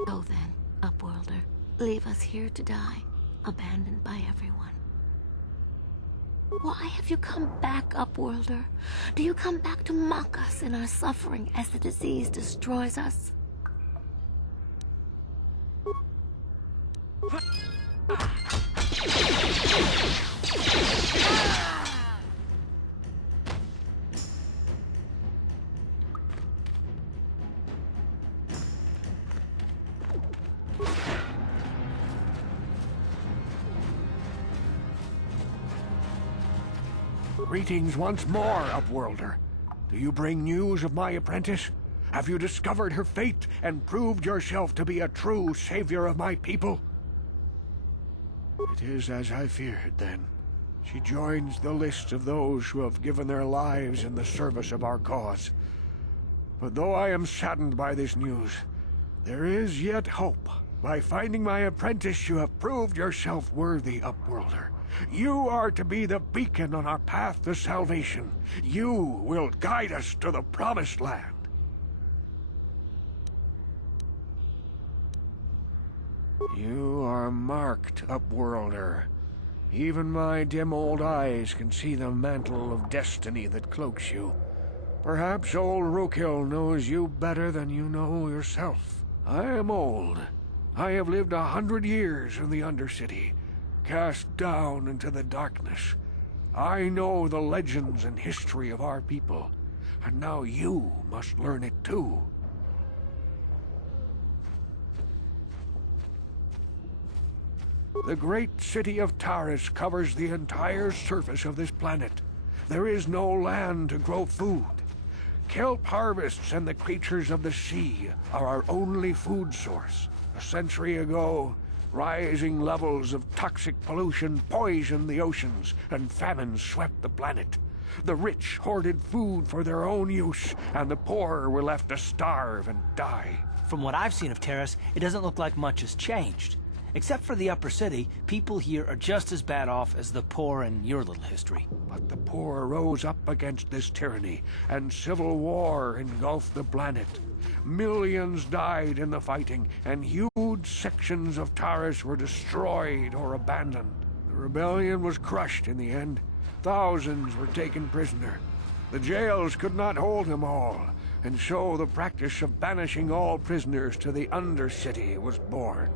Go then, Upworlder. Leave us here to die, abandoned by everyone. Why have you come back, Upworlder? Do you come back to mock us in our suffering as the disease destroys us? Greetings once more, Upworlder. Do you bring news of my apprentice? Have you discovered her fate and proved yourself to be a true savior of my people? It is as I feared, then. She joins the list of those who have given their lives in the service of our cause. But though I am saddened by this news, there is yet hope. By finding my apprentice, you have proved yourself worthy, Upworlder. You are to be the beacon on our path to salvation. You will guide us to the promised land. You are marked, Upworlder. Even my dim old eyes can see the mantle of destiny that cloaks you. Perhaps old Rookhill knows you better than you know yourself. I am old. I have lived 100 years in the Undercity, cast down into the darkness. I know the legends and history of our people, and now you must learn it too. The great city of Taris covers the entire surface of this planet. There is no land to grow food. Kelp harvests and the creatures of the sea are our only food source. A century ago, rising levels of toxic pollution poisoned the oceans, and famine swept the planet. The rich hoarded food for their own use, and the poor were left to starve and die. From what I've seen of Terrace, it doesn't look like much has changed. Except for the upper city, people here are just as bad off as the poor in your little history. But the poor rose up against this tyranny, and civil war engulfed the planet. Millions died in the fighting, and huge sections of Taris were destroyed or abandoned. The rebellion was crushed in the end. Thousands were taken prisoner. The jails could not hold them all, and so the practice of banishing all prisoners to the Undercity was born.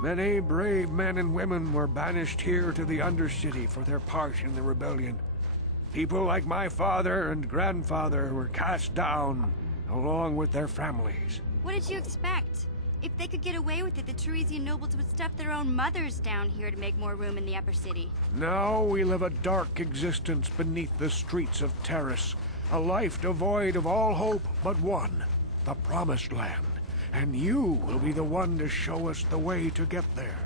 Many brave men and women were banished here to the Undercity for their part in the rebellion. People like my father and grandfather were cast down, along with their families. What did you expect? If they could get away with it, the Teresian nobles would stuff their own mothers down here to make more room in the upper city. Now we live a dark existence beneath the streets of Taris, a life devoid of all hope but one, the Promised Land. And you will be the one to show us the way to get there.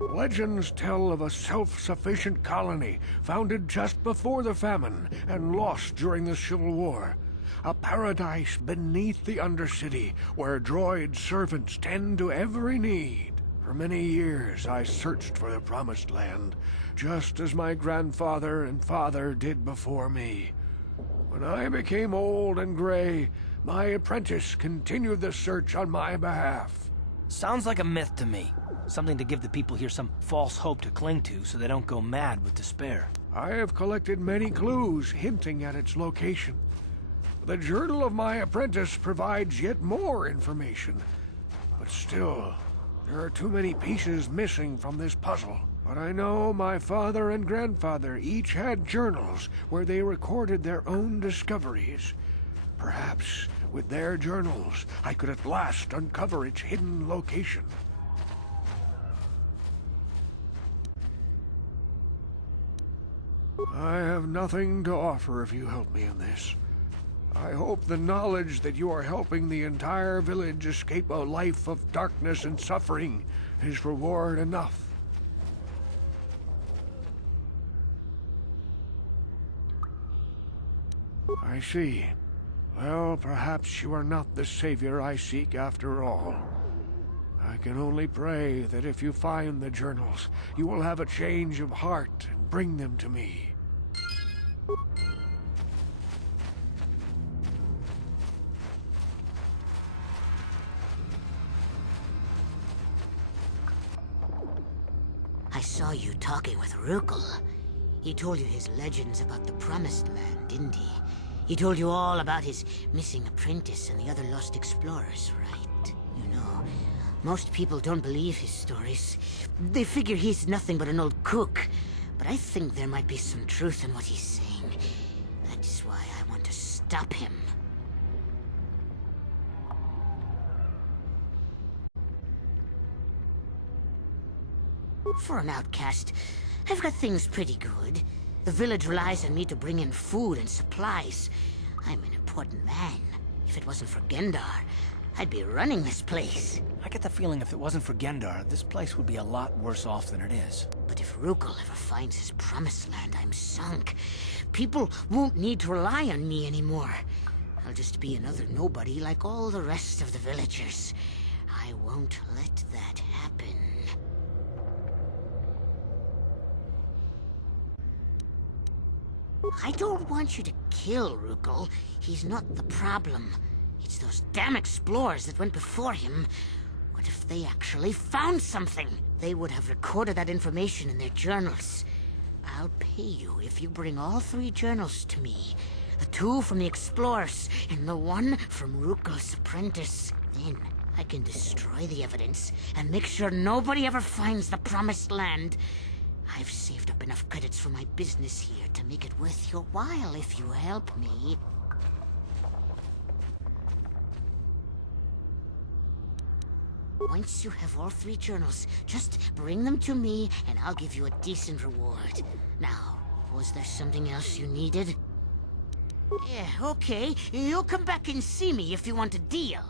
Legends tell of a self-sufficient colony founded just before the famine and lost during the Civil War. A paradise beneath the Undercity where droid servants tend to every need. For many years I searched for the Promised Land, just as my grandfather and father did before me. When I became old and gray, my apprentice continued the search on my behalf. Sounds like a myth to me. Something to give the people here some false hope to cling to so they don't go mad with despair. I have collected many clues hinting at its location. The journal of my apprentice provides yet more information. But still, there are too many pieces missing from this puzzle. But I know my father and grandfather each had journals where they recorded their own discoveries. Perhaps with their journals, I could at last uncover its hidden location. I have nothing to offer if you help me in this. I hope the knowledge that you are helping the entire village escape a life of darkness and suffering is reward enough. I see. Well, perhaps you are not the savior I seek after all. I can only pray that if you find the journals, you will have a change of heart and bring them to me. I saw you talking with Rukel. He told you his legends about the Promised Land, didn't he? He told you all about his missing apprentice and the other lost explorers, right? You know, most people don't believe his stories. They figure he's nothing but an old cook. But I think there might be some truth in what he's saying. That's why I want to stop him. For an outcast, I've got things pretty good. The village relies on me to bring in food and supplies. I'm an important man. If it wasn't for Gendar, I'd be running this place. I get the feeling if it wasn't for Gendar, this place would be a lot worse off than it is. But if Rukel ever finds his Promised Land, I'm sunk. People won't need to rely on me anymore. I'll just be another nobody like all the rest of the villagers. I won't let that happen. I don't want you to kill Rukel. He's not the problem. It's those damn explorers that went before him. What if they actually found something? They would have recorded that information in their journals. I'll pay you if you bring all 3 journals to me. The 2 from the explorers, and the 1 from Rukel's apprentice. Then I can destroy the evidence and make sure nobody ever finds the Promised Land. I've saved up enough credits for my business here to make it worth your while if you help me. Once you have all 3 journals, just bring them to me and I'll give you a decent reward. Now, was there something else you needed? Yeah, okay. You'll come back and see me if you want a deal.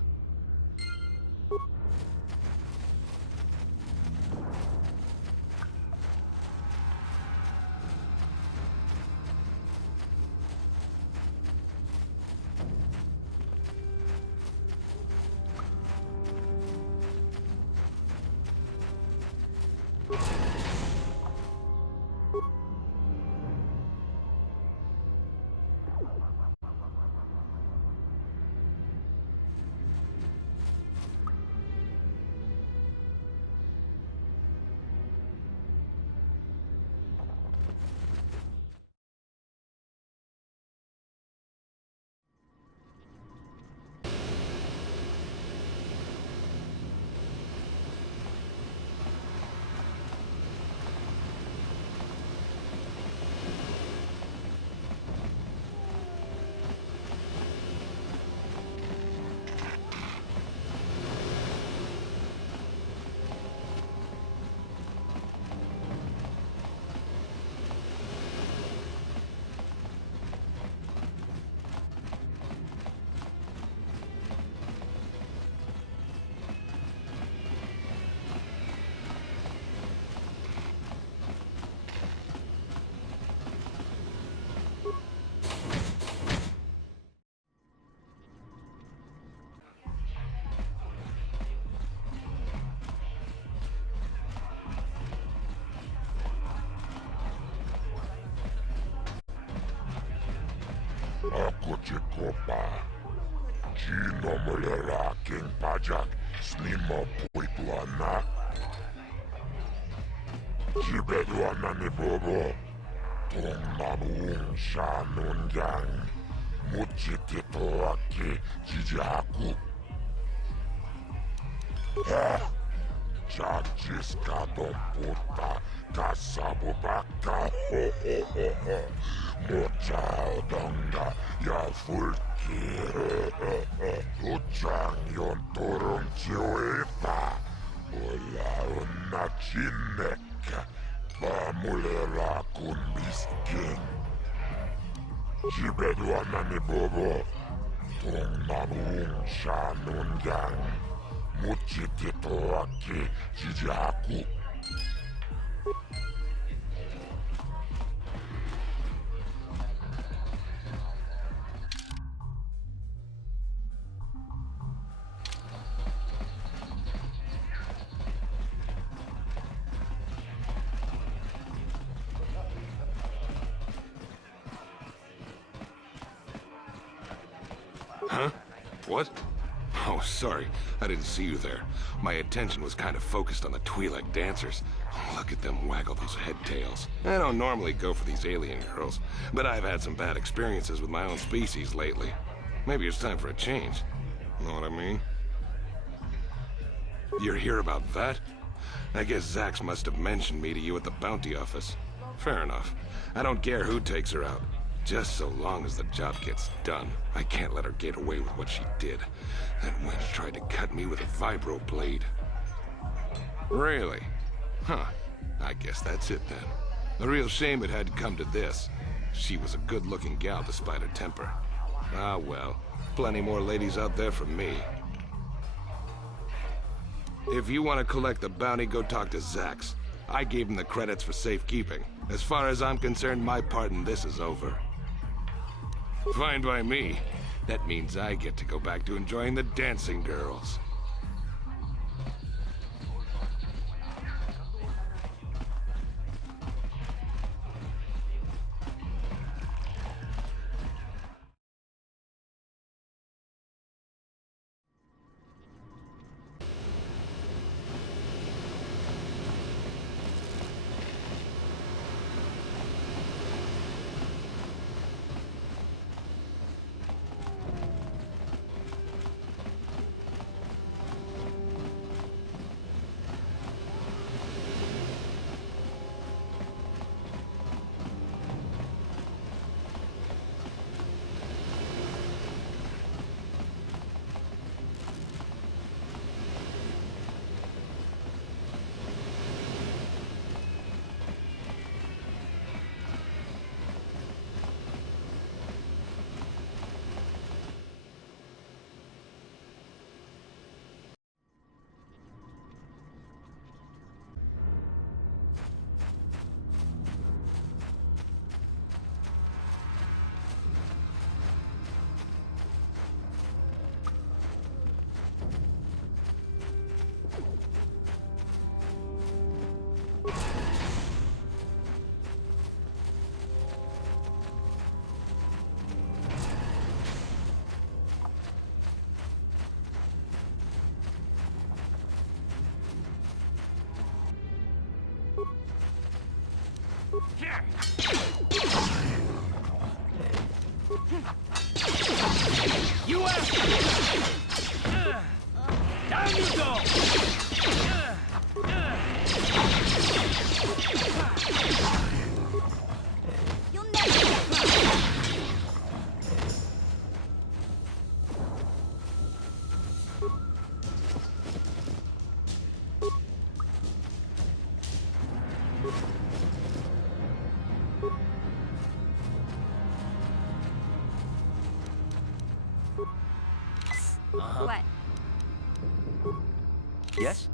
Aku cikopa. Gino muleraking pajak. Snimo puituana. Jibeduana ni bobo. Tong mabuung shanun yang. Muchitito aki jijaku. Chachis kadong puta. Kasabu baka. Mochao donga. Ya fulki. Uchang yon turun chiwita. Ola una chineka. Pamulera kun miskin. Jibeduana ni bobo. Tong mabuung shanun yang. Muchitito aki jijaku. Huh? What? Oh, sorry. I didn't see you there. My attention was kind of focused on the Twi'lek dancers. Look at them waggle those head tails. I don't normally go for these alien girls, but I've had some bad experiences with my own species lately. Maybe it's time for a change. Know what I mean? You're here about that? I guess Zax must have mentioned me to you at the bounty office. Fair enough. I don't care who takes her out. Just so long as the job gets done. I can't let her get away with what she did. That wench tried to cut me with a vibro blade. Really? Huh. I guess that's it then. A real shame it had to come to this. She was a good-looking gal despite her temper. Ah well, plenty more ladies out there for me. If you want to collect the bounty, go talk to Zax. I gave him the credits for safekeeping. As far as I'm concerned, my part in this is over. Fine by me. That means I get to go back to enjoying the dancing girls. You asked me! Down you go! You'll never get What? Yes?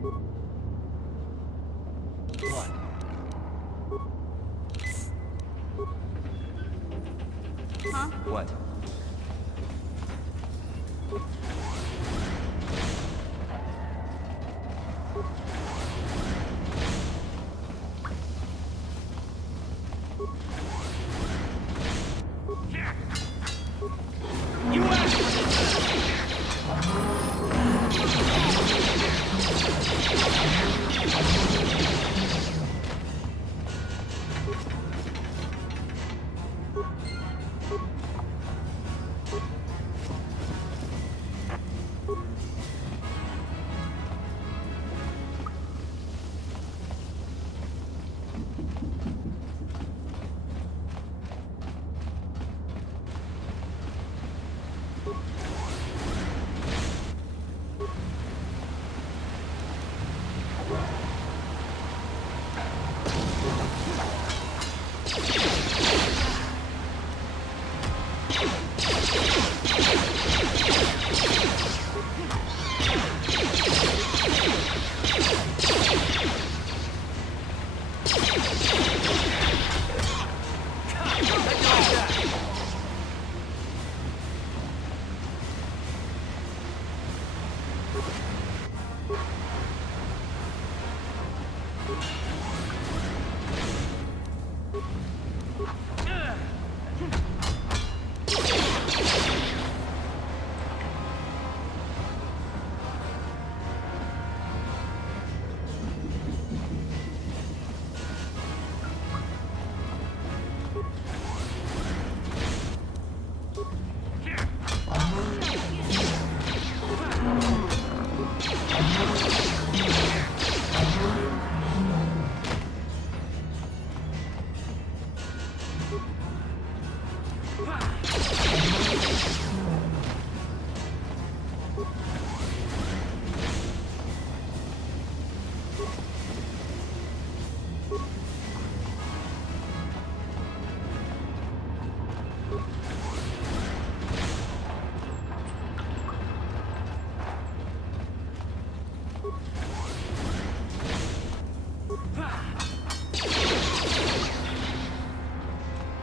What? Huh? What?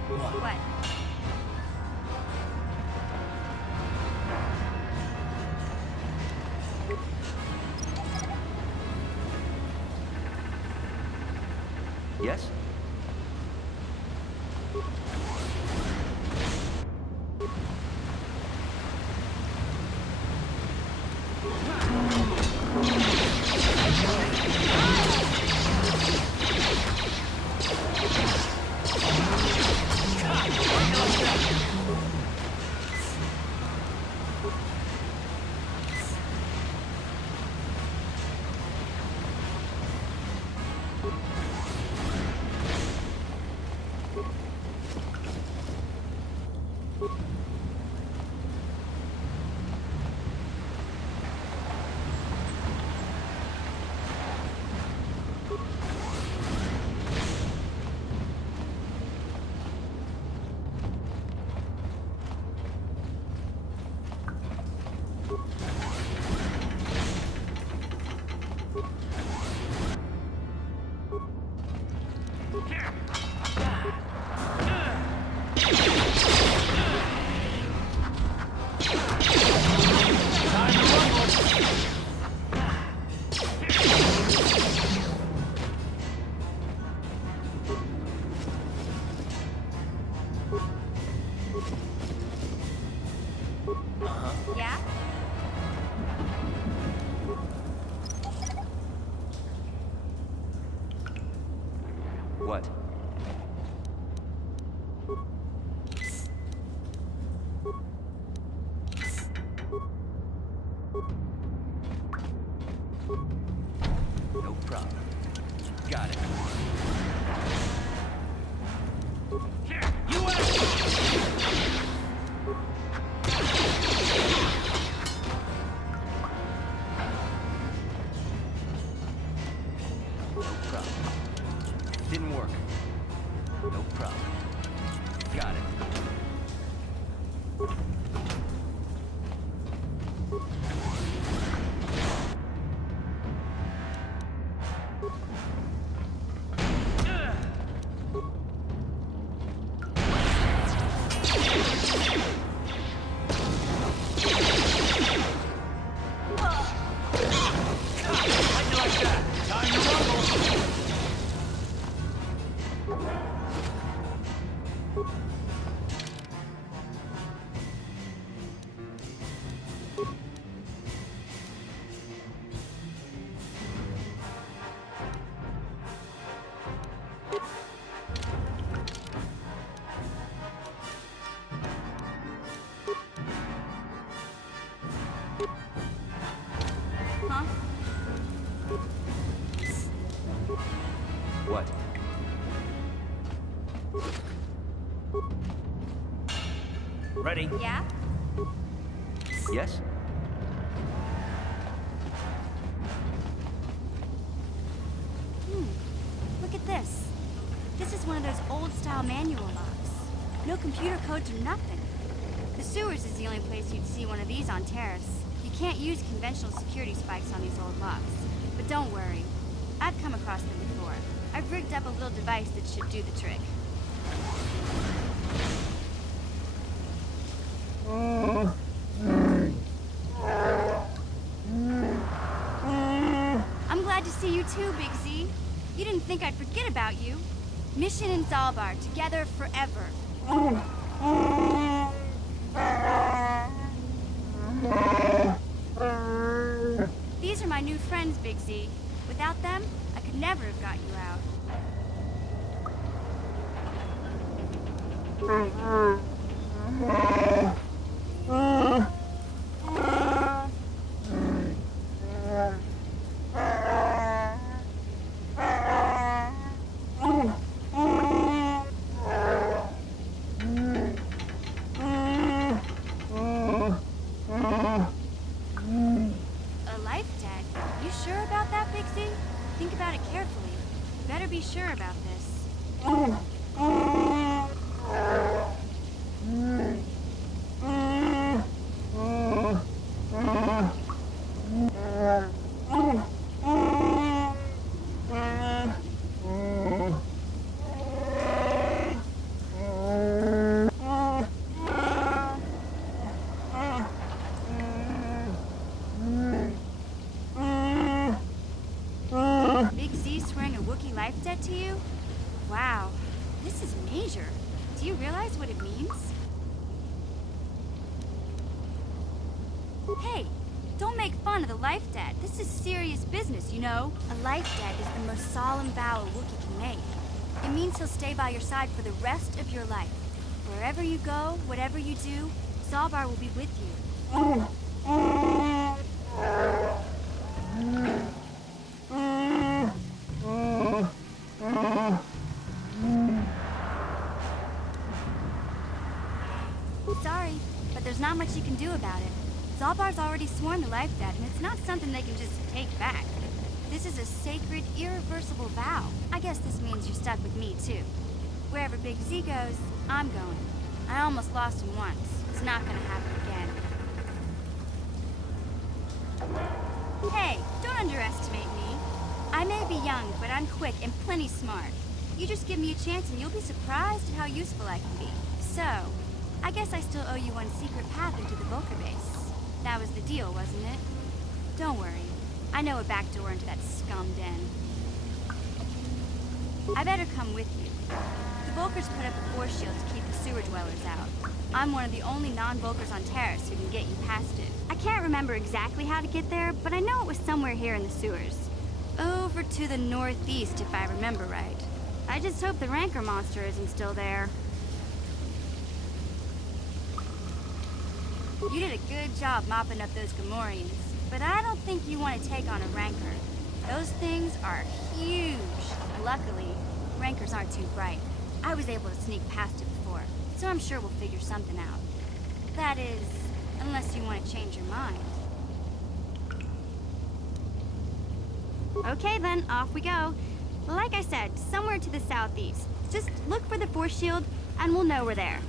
What? Yes? Yeah? What? No problem. Got it. No problem. Didn't work. No problem. Got it. like that. Time to rumble. Huh? What? Ready? Yeah? Yes? Look at this. This is one of those old-style manual locks. No computer codes or nothing. The sewers is the only place you'd see one of these on Terrace. You can't use conventional security spikes on these old locks. But don't worry. I've come across them before. I've rigged up a little device that should do the trick. I'm glad to see you too, Big Z. You didn't think I'd forget about you. Mission and Zalbar, together forever. These are my new friends, Big Z. Without them, I could never have got you out. A life debt? You sure about that, Big Z? Think about it carefully. You better be sure about this. Big Z swearing a Wookiee life debt to you? Wow, this is major. Do you realize what it means? Hey, don't make fun of the life debt. This is serious business, you know? A life debt is the most solemn vow a Wookiee can make. It means he'll stay by your side for the rest of your life. Wherever you go, whatever you do, Zalbar will be with you. Sorry, but there's not much you can do about it. Zalbar's already sworn the life debt, and it's not something they can just take back. This is a sacred, irreversible vow. I guess this means you're stuck with me, too. Wherever Big Z goes, I'm going. I almost lost him once. It's not gonna happen again. Hey, don't underestimate me. I may be young, but I'm quick and plenty smart. You just give me a chance and you'll be surprised at how useful I can be. So, I guess I still owe you one secret path into the Volker base. That was the deal, wasn't it? Don't worry. I know a back door into that scum den. I better come with you. The Volkers put up a force shield to keep the sewer dwellers out. I'm one of the only non-Volkers on Terrace who can get you past it. I can't remember exactly how to get there, but I know it was somewhere here in the sewers. Over to the northeast, if I remember right. I just hope the Rancor monster isn't still there. You did a good job mopping up those Gamorreans, but I don't think you want to take on a Rancor. Those things are huge. Luckily, Rancors aren't too bright. I was able to sneak past it before, so I'm sure we'll figure something out. That is, unless you want to change your mind. Okay then, off we go. Like I said, somewhere to the southeast. Just look for the force shield, and we'll know we're there.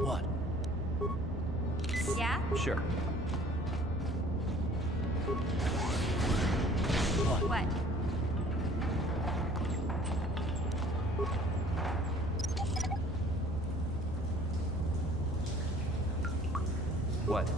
What? Yeah? Sure. What? What?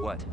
What?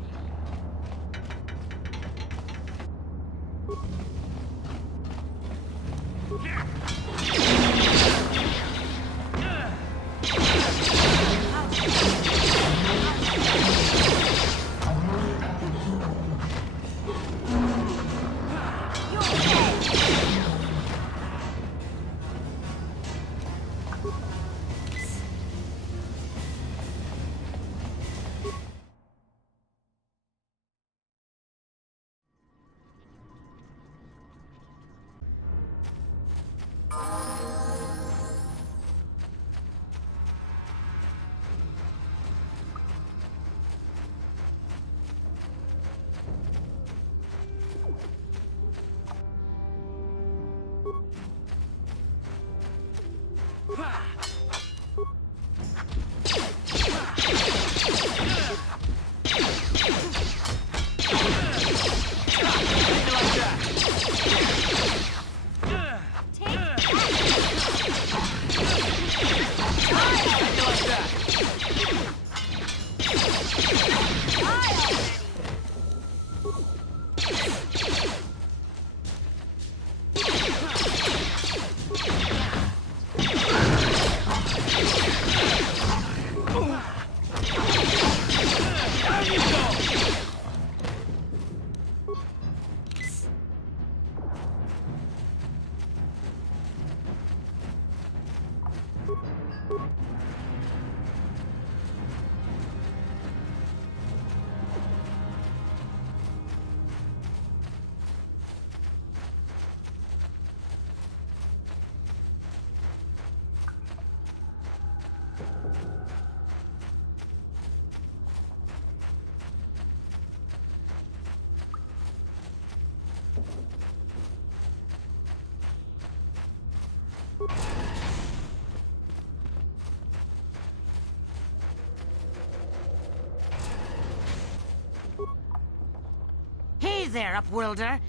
Hey there, Upworlder.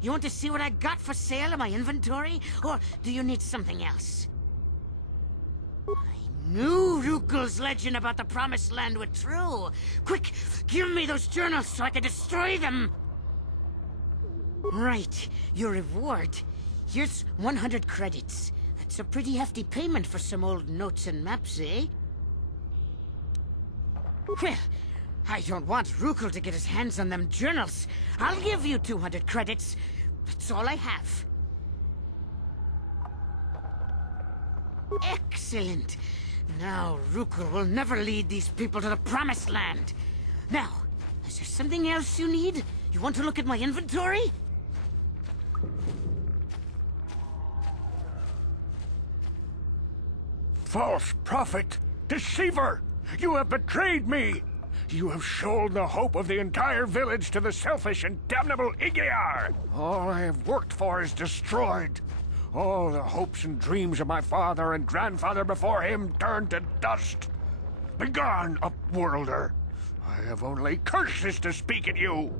You want to see what I got for sale in my inventory? Or do you need something else? I knew Rukul's legend about the Promised Land were true. Quick, give me those journals so I can destroy them! Right, your reward. Here's 100 credits. That's a pretty hefty payment for some old notes and maps, eh? Well, I don't want Rukul to get his hands on them journals. I'll give you 200 credits. That's all I have. Excellent. Now Rukul will never lead these people to the Promised Land. Now, is there something else you need? You want to look at my inventory? False prophet! Deceiver! You have betrayed me! You have sold the hope of the entire village to the selfish and damnable Igiar! All I have worked for is destroyed. All the hopes and dreams of my father and grandfather before him turned to dust. Begone, Upworlder! I have only curses to speak at you!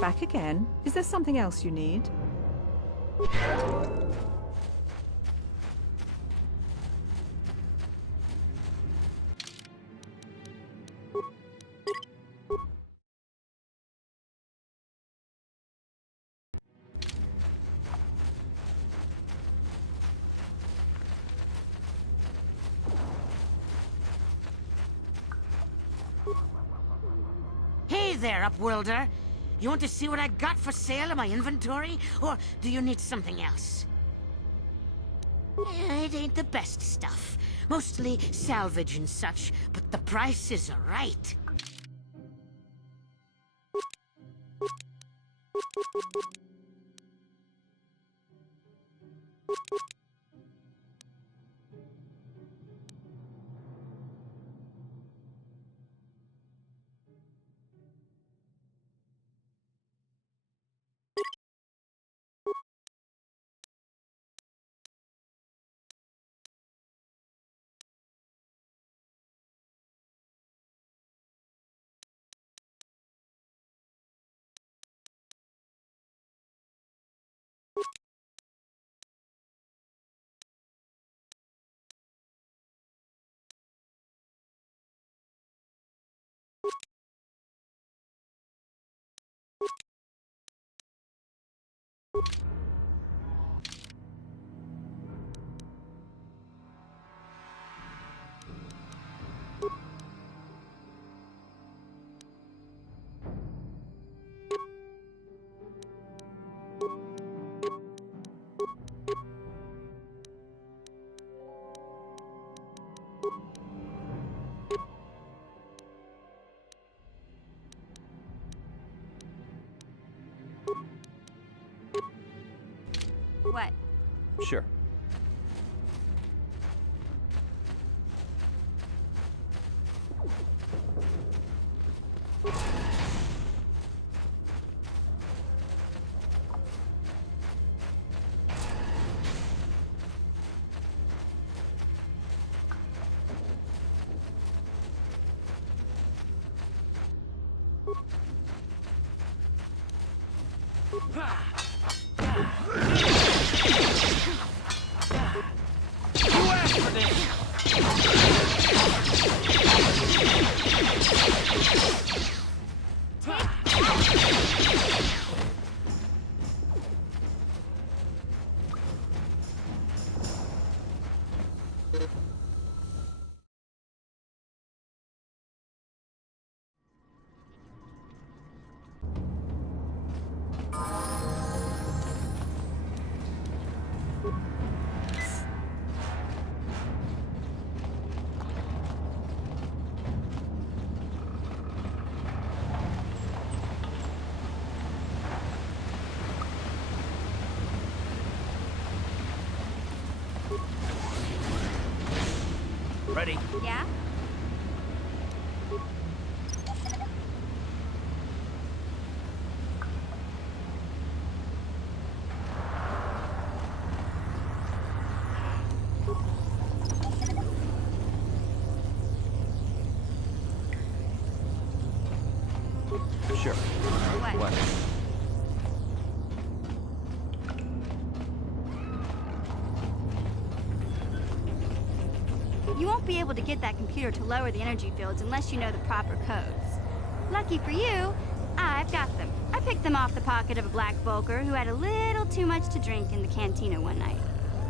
Back again? Is there something else you need? Hey there, Upworlder. You want to see what I got for sale in my inventory? Or do you need something else? It ain't the best stuff. Mostly salvage and such, but the prices are right. What? Sure. Ready? Yeah? Sure. What? You won't be able to get that computer to lower the energy fields unless you know the proper codes. Lucky for you, I've got them. I picked them off the pocket of a black Volker who had a little too much to drink in the cantina one night.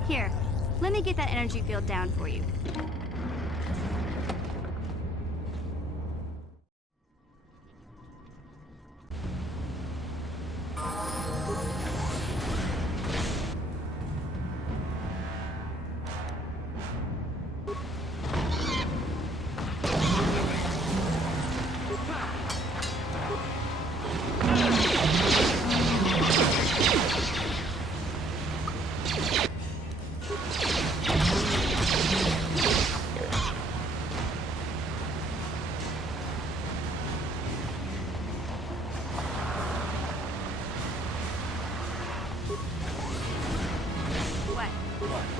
Here, let me get that energy field down for you.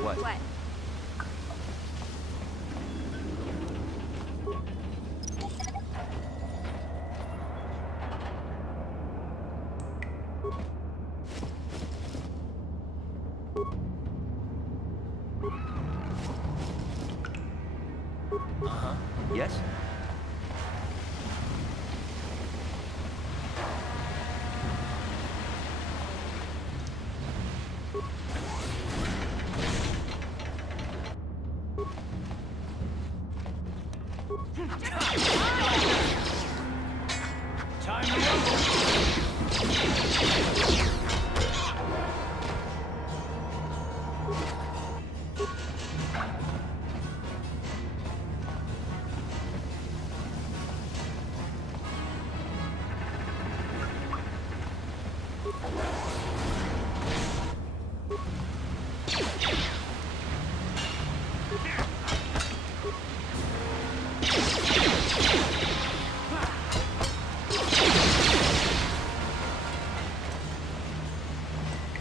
What? What? Yes? Time to rumble!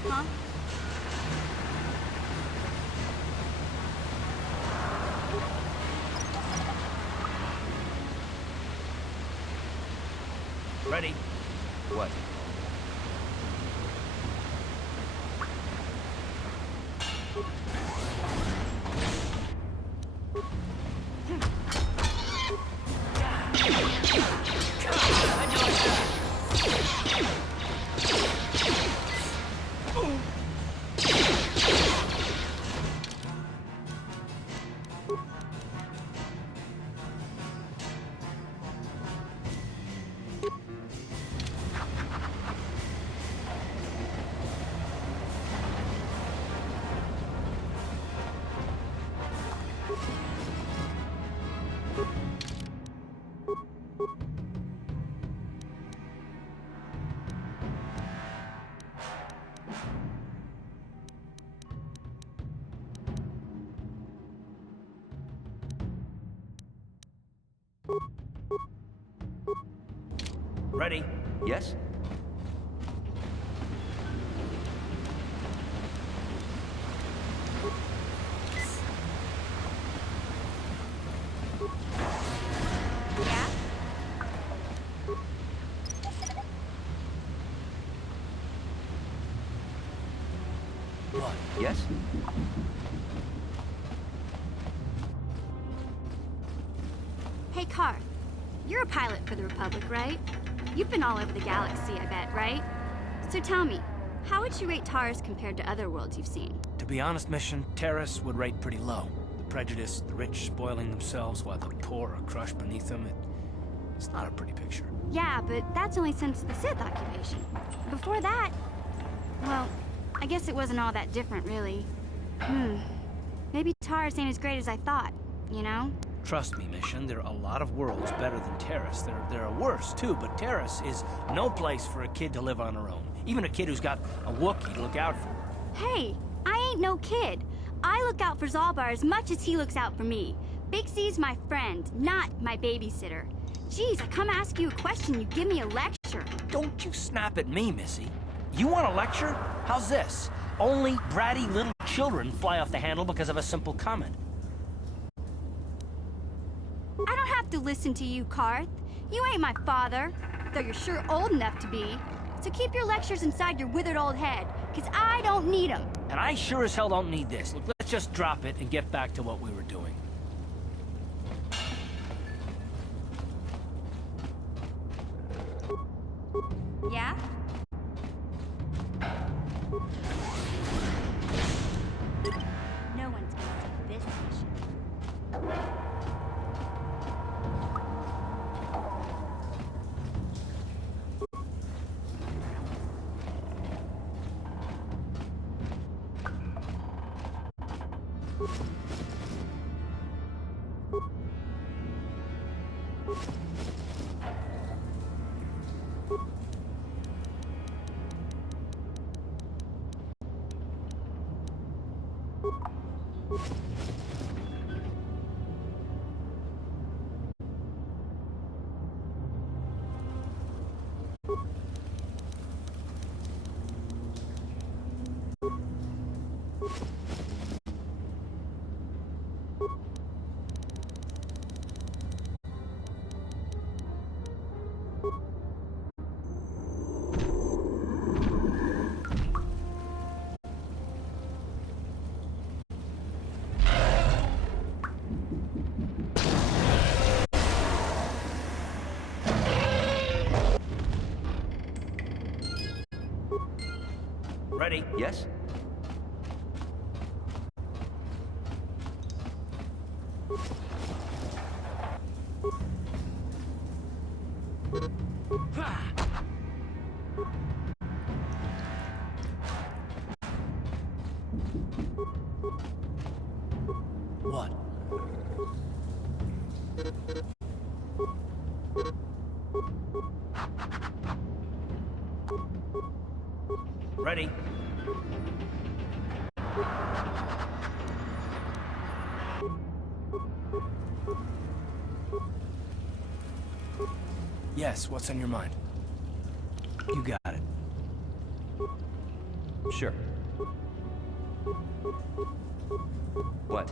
Huh? Ready? What? Ready? Yes? Yeah? What? Yes? Hey, Karth. You're a pilot for the Republic, right? You've been all over the galaxy, I bet, right? So tell me, how would you rate Taurus compared to other worlds you've seen? To be honest, Mission, Terrace would rate pretty low. The prejudice, the rich spoiling themselves while the poor are crushed beneath them, it's not a pretty picture. Yeah, but that's only since the Sith occupation. Before that, well, I guess it wasn't all that different, really. Maybe Taurus ain't as great as I thought, you know? Trust me, Mission, there are a lot of worlds better than Terrace. There are worse, too, but Terrace is no place for a kid to live on her own. Even a kid who's got a Wookiee to look out for. Hey, I ain't no kid. I look out for Zalbar as much as he looks out for me. Big C's my friend, not my babysitter. Geez, I come ask you a question, you give me a lecture. Don't you snap at me, Missy. You want a lecture? How's this? Only bratty little children fly off the handle because of a simple comment. I don't have to listen to you, Karth. You ain't my father, though you're sure old enough to be. So keep your lectures inside your withered old head, because I don't need them. And I sure as hell don't need this. Look, let's just drop it and get back to what we were doing. Yeah? No one's gonna see this mission. Ready? Yes? What? Ready? Yes, what's on your mind? You got it. Sure. What?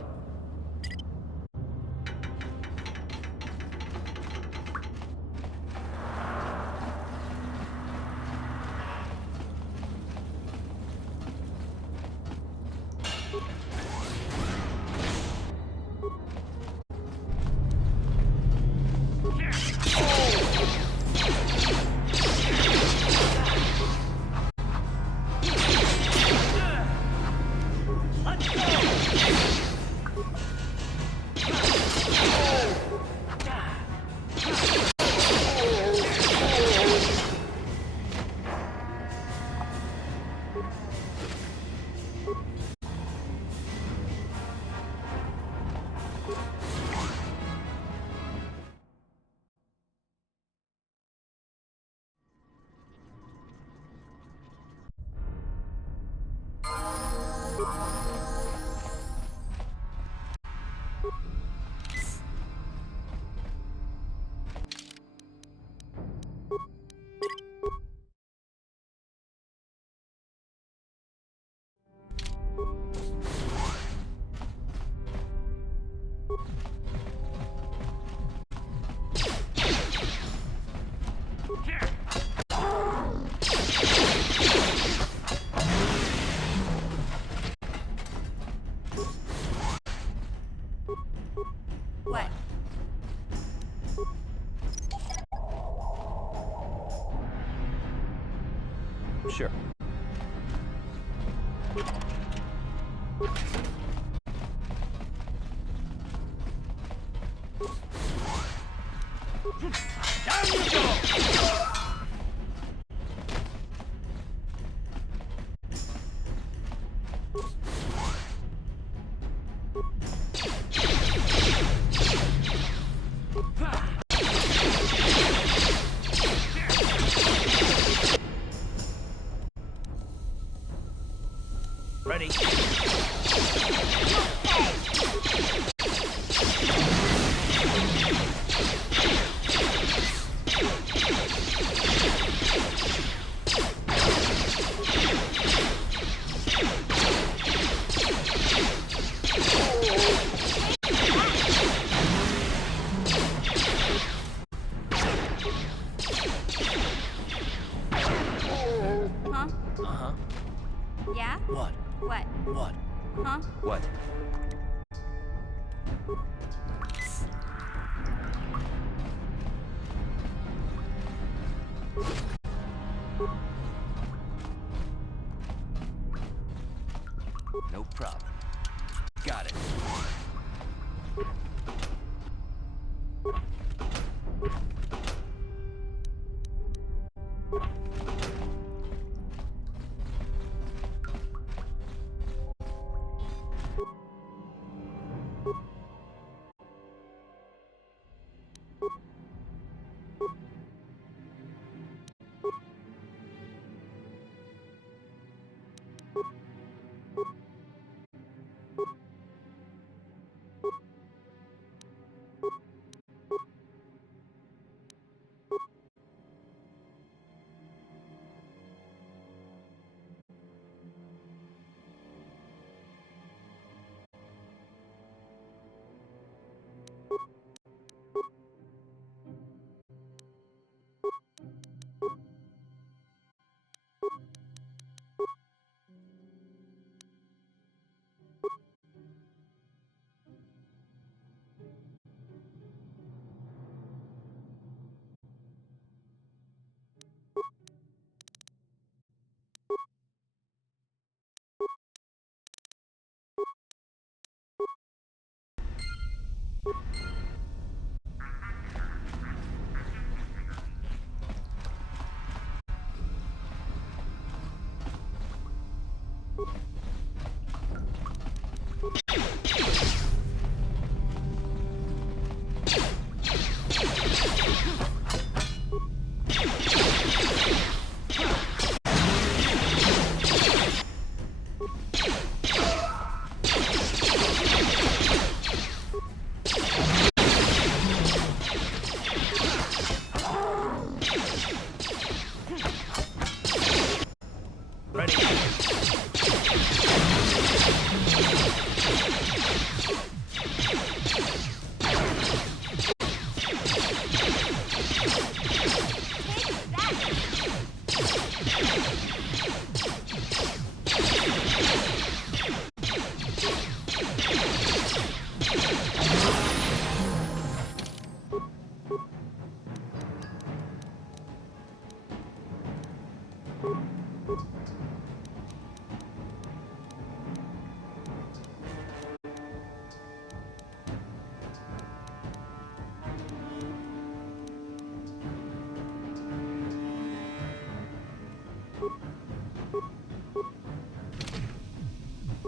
What? Sure. Down you go! Ready? Huh? Uh-huh. Yeah? What? What? What? Huh? What? No problem. Got it.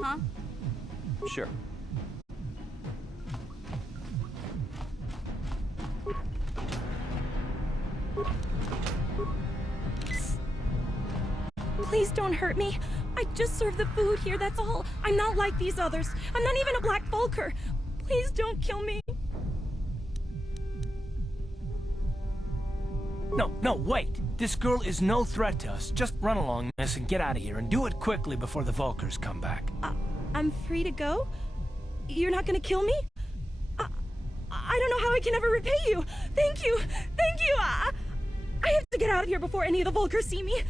Huh? Sure. Please don't hurt me. I just serve the food here, that's all. I'm not like these others. I'm not even a Black Volker. Please don't kill me. No, wait. This girl is no threat to us. Just run along, miss, and get out of here. And do it quickly before the Volkers come back. I'm free to go? You're not gonna kill me? I don't know how I can ever repay you. Thank you. Thank you. I have to get out of here before any of the Volkers see me.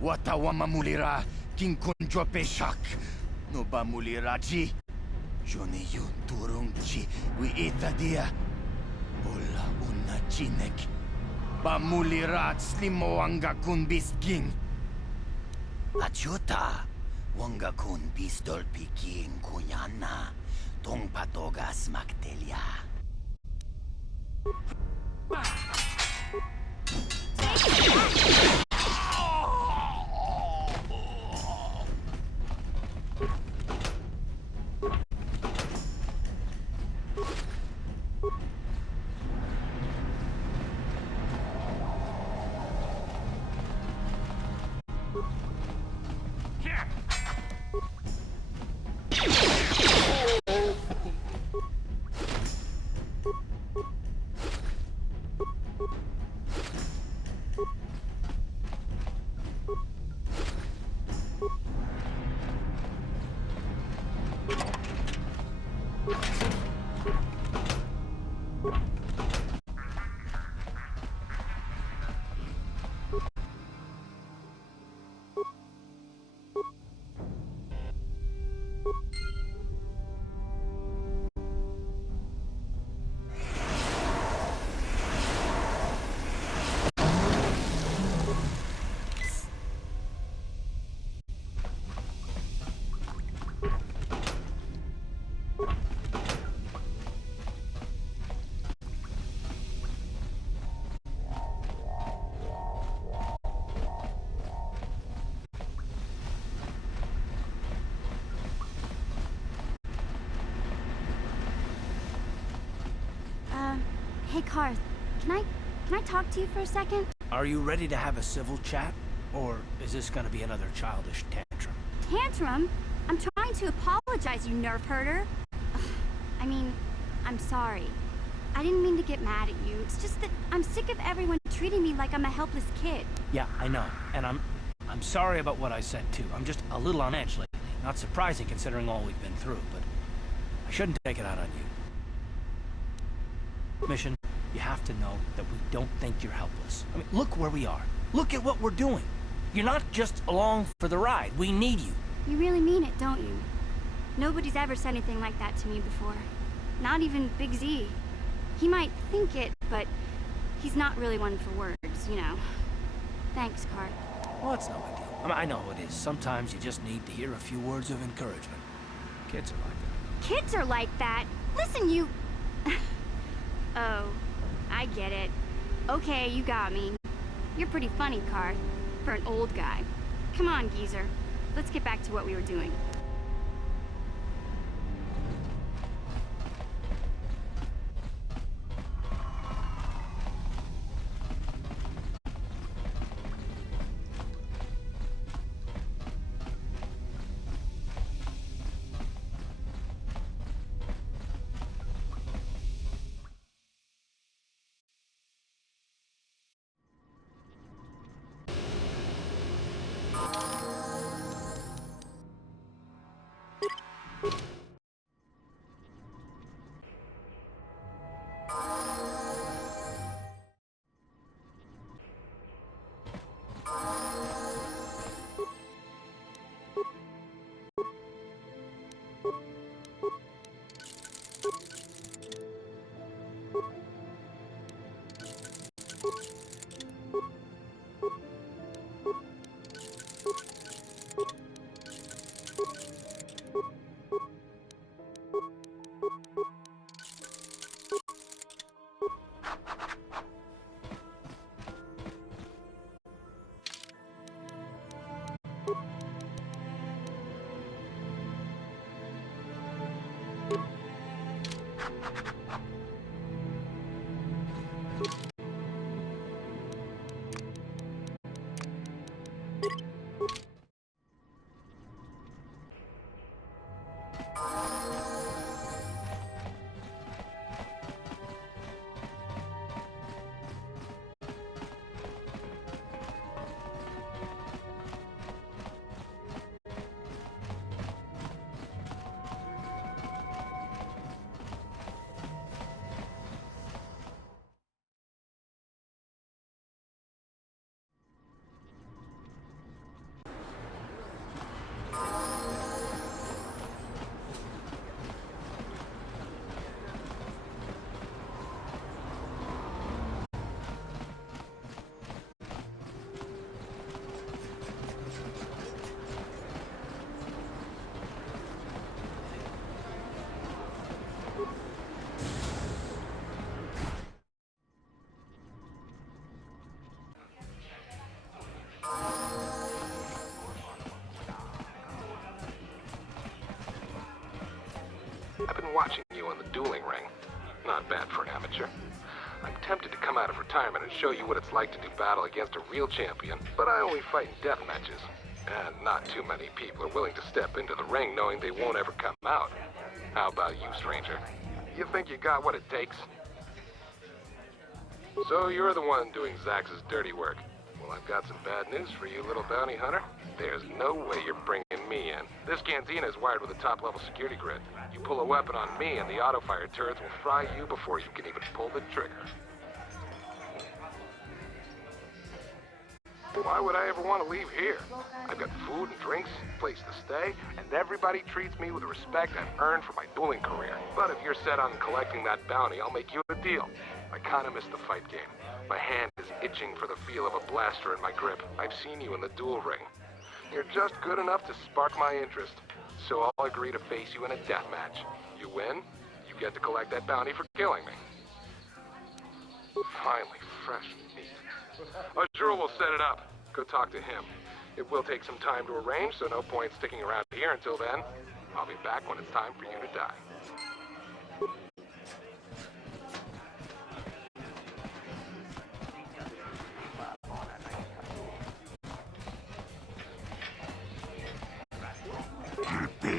Watawa mamulira kinkunjo peshak. No ba mulira ji. Joni yun turung ji wi itadia. Ola una chinek. Ba mulira slimo wanga kun bisking. Achuta. Wanga kun pistol piking kunyana. Tong patogas maktelia. Hey, Karth, Can I talk to you for a second? Are you ready to have a civil chat? Or is this gonna be another childish tantrum? Tantrum? I'm trying to apologize, you nerf herder. Ugh, I mean, I'm sorry. I didn't mean to get mad at you. It's just that I'm sick of everyone treating me like I'm a helpless kid. Yeah, I know. And I'm sorry about what I said too. I'm just a little on edge lately. Not surprising considering all we've been through, but I shouldn't take it out on you. Mission, you have to know that we don't think you're helpless. I mean, look where we are. Look at what we're doing. You're not just along for the ride. We need you. You really mean it, don't you? Nobody's ever said anything like that to me before. Not even Big Z. He might think it, but he's not really one for words, you know. Thanks, Cart. Well, it's no big deal. I mean, I know it is. Sometimes you just need to hear a few words of encouragement. Kids are like that. Kids are like that? Listen, you... Oh, I get it. Okay, you got me. You're pretty funny, Cart, for an old guy. Come on, geezer. Let's get back to what we were doing. I've been watching you on the dueling ring. Not bad for an amateur. I'm tempted to come out of retirement and show you what it's like to do battle against a real champion, but I only fight in death matches. And not too many people are willing to step into the ring knowing they won't ever come out. How about you, stranger? You think you got what it takes? So you're the one doing Zax's dirty work. Well, I've got some bad news for you, little bounty hunter. There's no way you're bringing me in. This cantina is wired with a top-level security grid. You pull a weapon on me and the auto-fire turrets will fry you before you can even pull the trigger. Why would I ever want to leave here? I've got food and drinks, place to stay, and everybody treats me with the respect I've earned for my dueling career. But if you're set on collecting that bounty, I'll make you a deal. I kinda miss the fight game. My hand is itching for the feel of a blaster in my grip. I've seen you in the duel ring. You're just good enough to spark my interest. So I'll agree to face you in a death match. You win, you get to collect that bounty for killing me. Finally, fresh meat. Azure will set it up. Go talk to him. It will take some time to arrange, so no point sticking around here until then. I'll be back when it's time for you to die.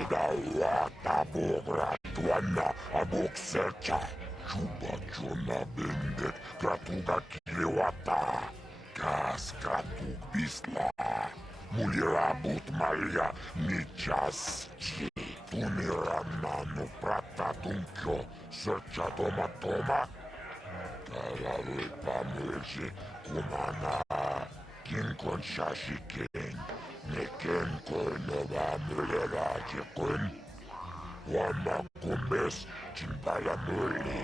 Dawata bugra tuana abuk sercha. Chuba chuna bindet kratuga kiliwata. Kas kratuk bisla. Mulirabut malia nichaschi. Tunirana prata tunkyo sercha toma toma. Talalui pamulji kumana. Kinkon shashikin. Niken koinova muleraji kun. Wama kumbes chimbala muli.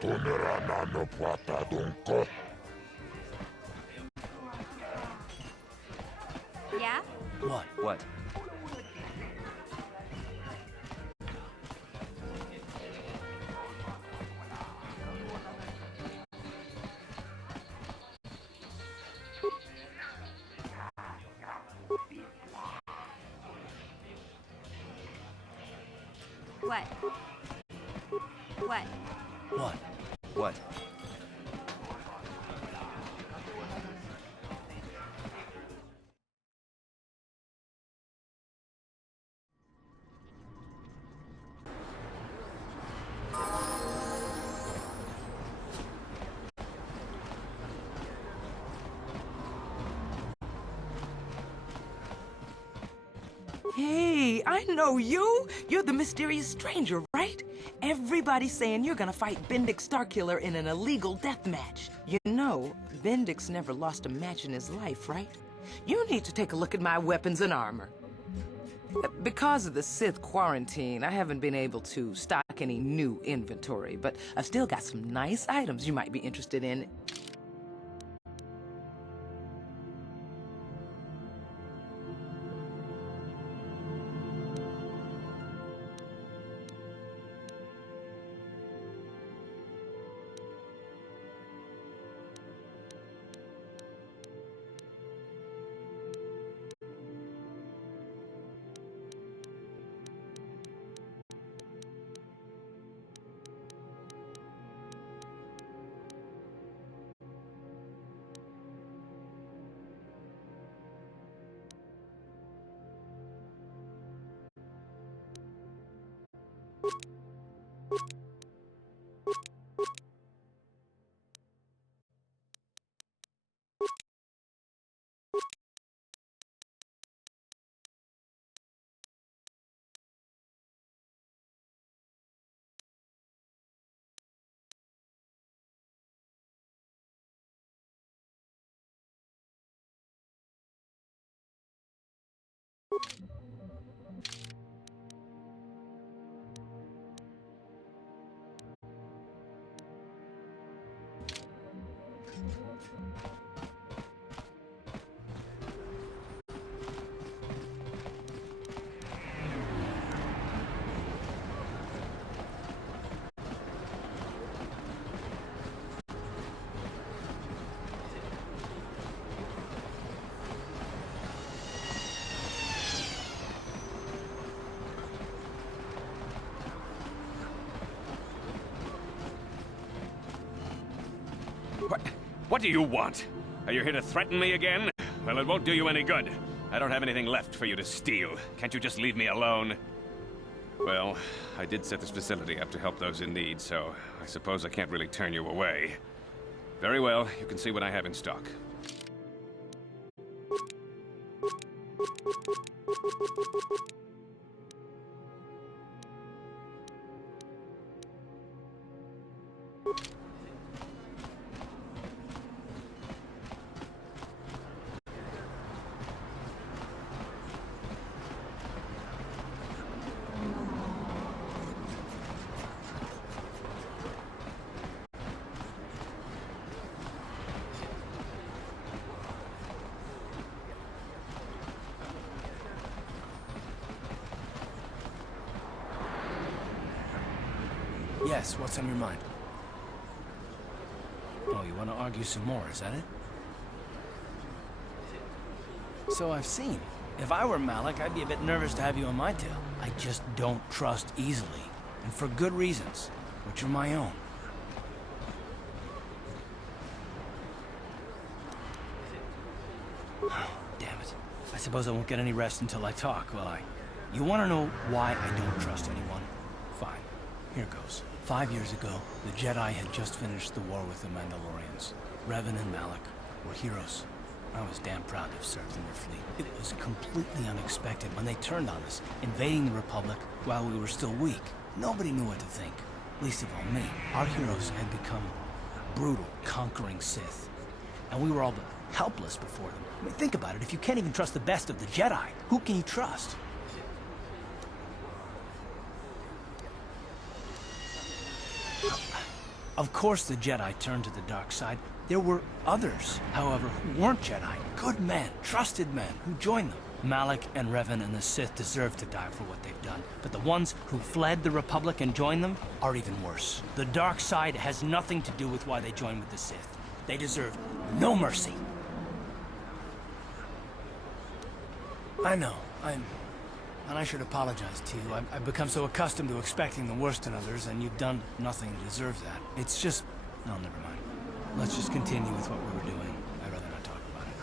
Tunirana no prata dunko. Yeah? What? What? What? What? What? What? Hey, I know you! You're the mysterious stranger, right? Everybody's saying you're gonna fight Bendix Starkiller in an illegal death match. You know, Bendix never lost a match in his life, right? You need to take a look at my weapons and armor. Because of the Sith quarantine, I haven't been able to stock any new inventory, but I've still got some nice items you might be interested in. What do you want? Are you here to threaten me again? Well, it won't do you any good. I don't have anything left for you to steal. Can't you just leave me alone? Well, I did set this facility up to help those in need, so I suppose I can't really turn you away. Very well, you can see what I have in stock. Yes, what's on your mind? Oh, you want to argue some more, is that it? So I've seen. If I were Malik, I'd be a bit nervous to have you on my tail. I just don't trust easily. And for good reasons, which are my own. Damn it. I suppose I won't get any rest until I talk, will I? You want to know why I don't trust anyone? Fine. Here goes. 5 years ago, the Jedi had just finished the war with the Mandalorians. Revan and Malak were heroes. I was damn proud to have served in their fleet. It was completely unexpected when they turned on us, invading the Republic while we were still weak. Nobody knew what to think, least of all me. Our heroes had become brutal, conquering Sith, and we were all but helpless before them. I mean, think about it. If you can't even trust the best of the Jedi, who can you trust? Of course the Jedi turned to the dark side. There were others, however, who weren't Jedi. Good men, trusted men, who joined them. Malak and Revan and the Sith deserve to die for what they've done. But the ones who fled the Republic and joined them are even worse. The dark side has nothing to do with why they joined with the Sith. They deserve no mercy. I know, and I should apologize to you. I've become so accustomed to expecting the worst in others, and you've done nothing to deserve that. It's just... no, never mind. Let's just continue with what we were doing. I'd rather not talk about it.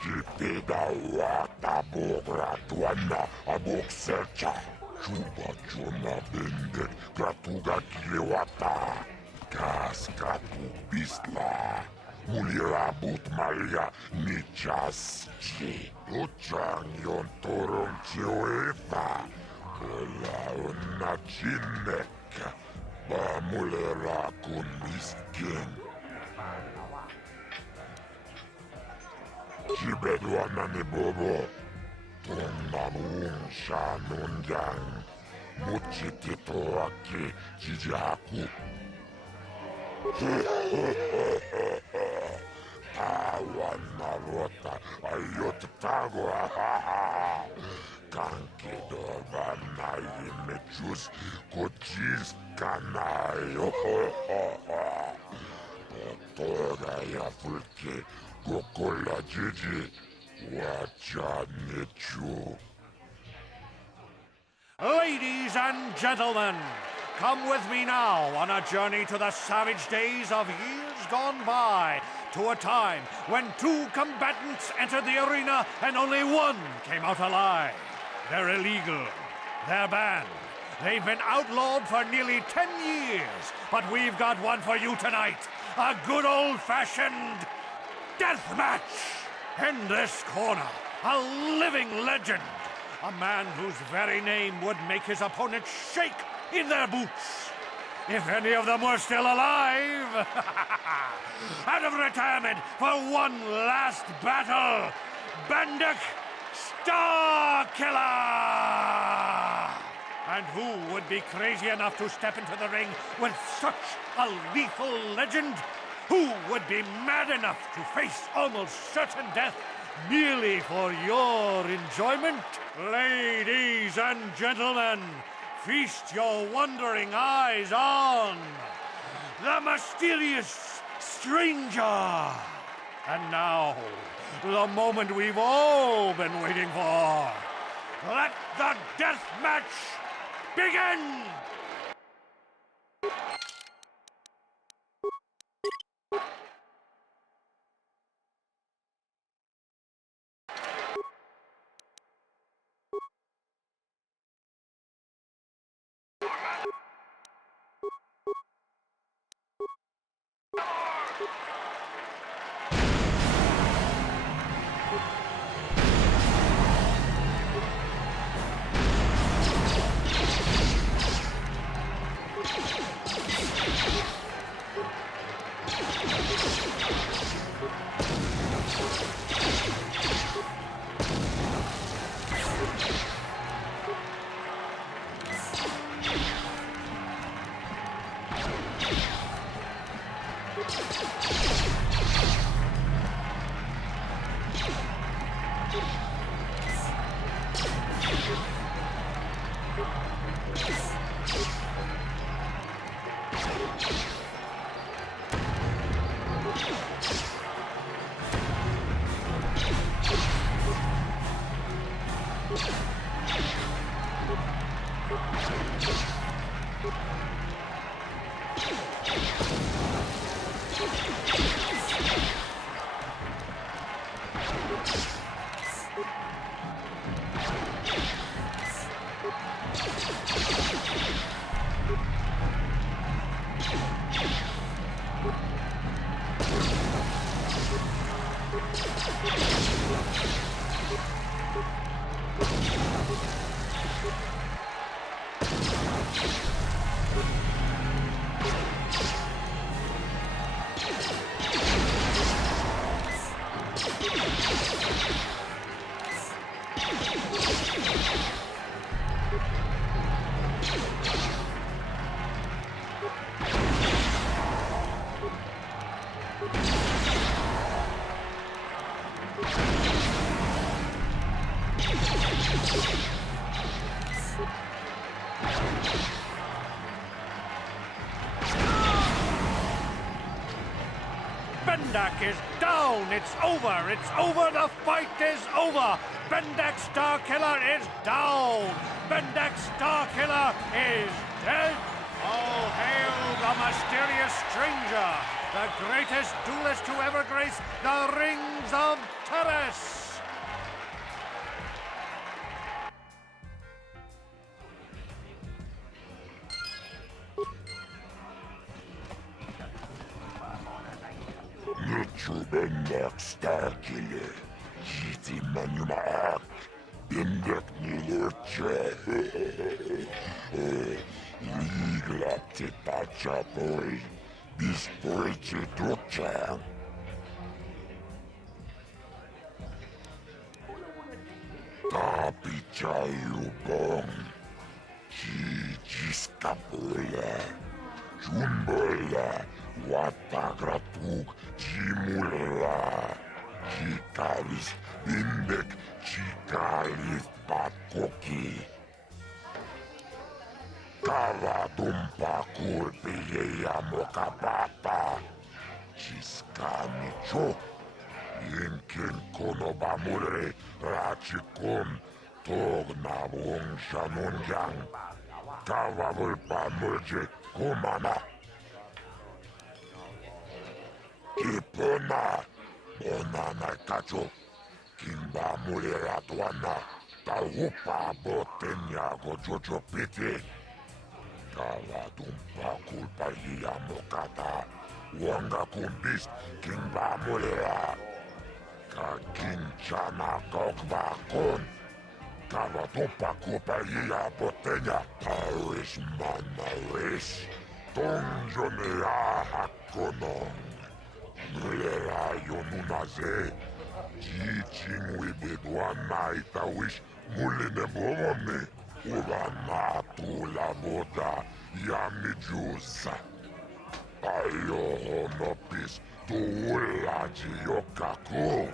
Jipidawata Bogratuana Aboksecha Chuba Chuna Bendet Gratuga Kilewata Kaskatu Bisla Mulirabut Malia Nichaschi Uchang Yon Toron Chioefa Ola Unachinek Bamulera Kun Miskin Chibedwana ni bobo, Tonnamun Shanunjang, Muchitito Aki Chijaku. Tawan Narota, Ayot Tago, Kanki Dovana Yimechus, Kochis Kanayo, Toga Yafulke. Gokola Gigi, Wacha Nichu. Ladies and gentlemen, come with me now on a journey to the savage days of years gone by, to a time when 2 combatants entered the arena and only 1 came out alive. They're illegal. They're banned. They've been outlawed for nearly 10 years, but we've got one for you tonight. A good old-fashioned death match! In this corner, a living legend. A man whose very name would make his opponents shake in their boots. If any of them were still alive. Out of retirement for one last battle, Bendik Starkiller! And who would be crazy enough to step into the ring with such a lethal legend? Who would be mad enough to face almost certain death merely for your enjoyment? Ladies and gentlemen, feast your wondering eyes on the mysterious stranger. And now, the moment we've all been waiting for. Let the death match begin! Bendak is down! It's over! It's over! The fight is over! Bendak Starkiller is down! Bendak Starkiller is dead! All hail the mysterious stranger! The greatest duelist to ever grace the rings of Terrace! Bendak Starkiller, Jiti Manumaak, Bendak Nilurcha, Liglapti Pachapoi, Bispurchi Ducha. Tapichayu Bong, Chichiskapola, Jumbola, Watagratug, Jimula, Chikalis, Bindek, Chikalis, Patkoki. Kavadumpa Kulpiya Mokapapa, Chiskamicho, Yinkin Konobamure, Rachikon, Tognabung Shanunjang, Kavavulpa Murje, Kumana. Kipona, Monana Kacho, Kimba Mulera Tuana, Taupa Botenya Gojojo Piti, Kaladumpa Kulpa Mokata, Wanga Kumbis, Kimba Mulera, Kakinchana Kokba Kon, Kaladumpa Kulpa Botenya, Paris Manaris, Tonjonea Hakonong. Mulera yonunaze, Jichin wibedwana itawish, Muline bomone, Urana tu la boda, Yamijusa. Ayo honopis, tu ulaji yokaku.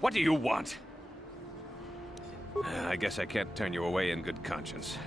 What do you want? I guess I can't turn you away in good conscience.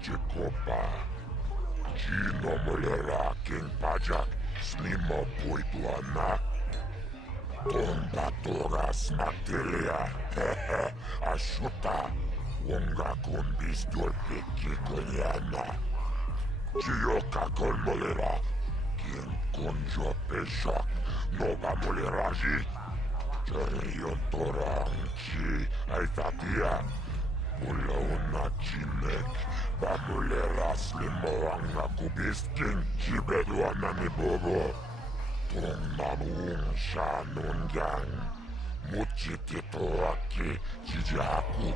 Chikopa. Chino mulera king pajak. Snimo puituana. Tomba toras materia. Hehe. Ashuta. Wonga kumbis dolpiki konyana. Chioka kolmolera. King kunjo peshak. Nova moleraji. Jerion torang chi. Aitatia. Mula una chimek. Bamulera slimoanga kubiskin. Chibeduana ni bobo. Tung namuung shanun yang. Muchitito aki. Chijaku.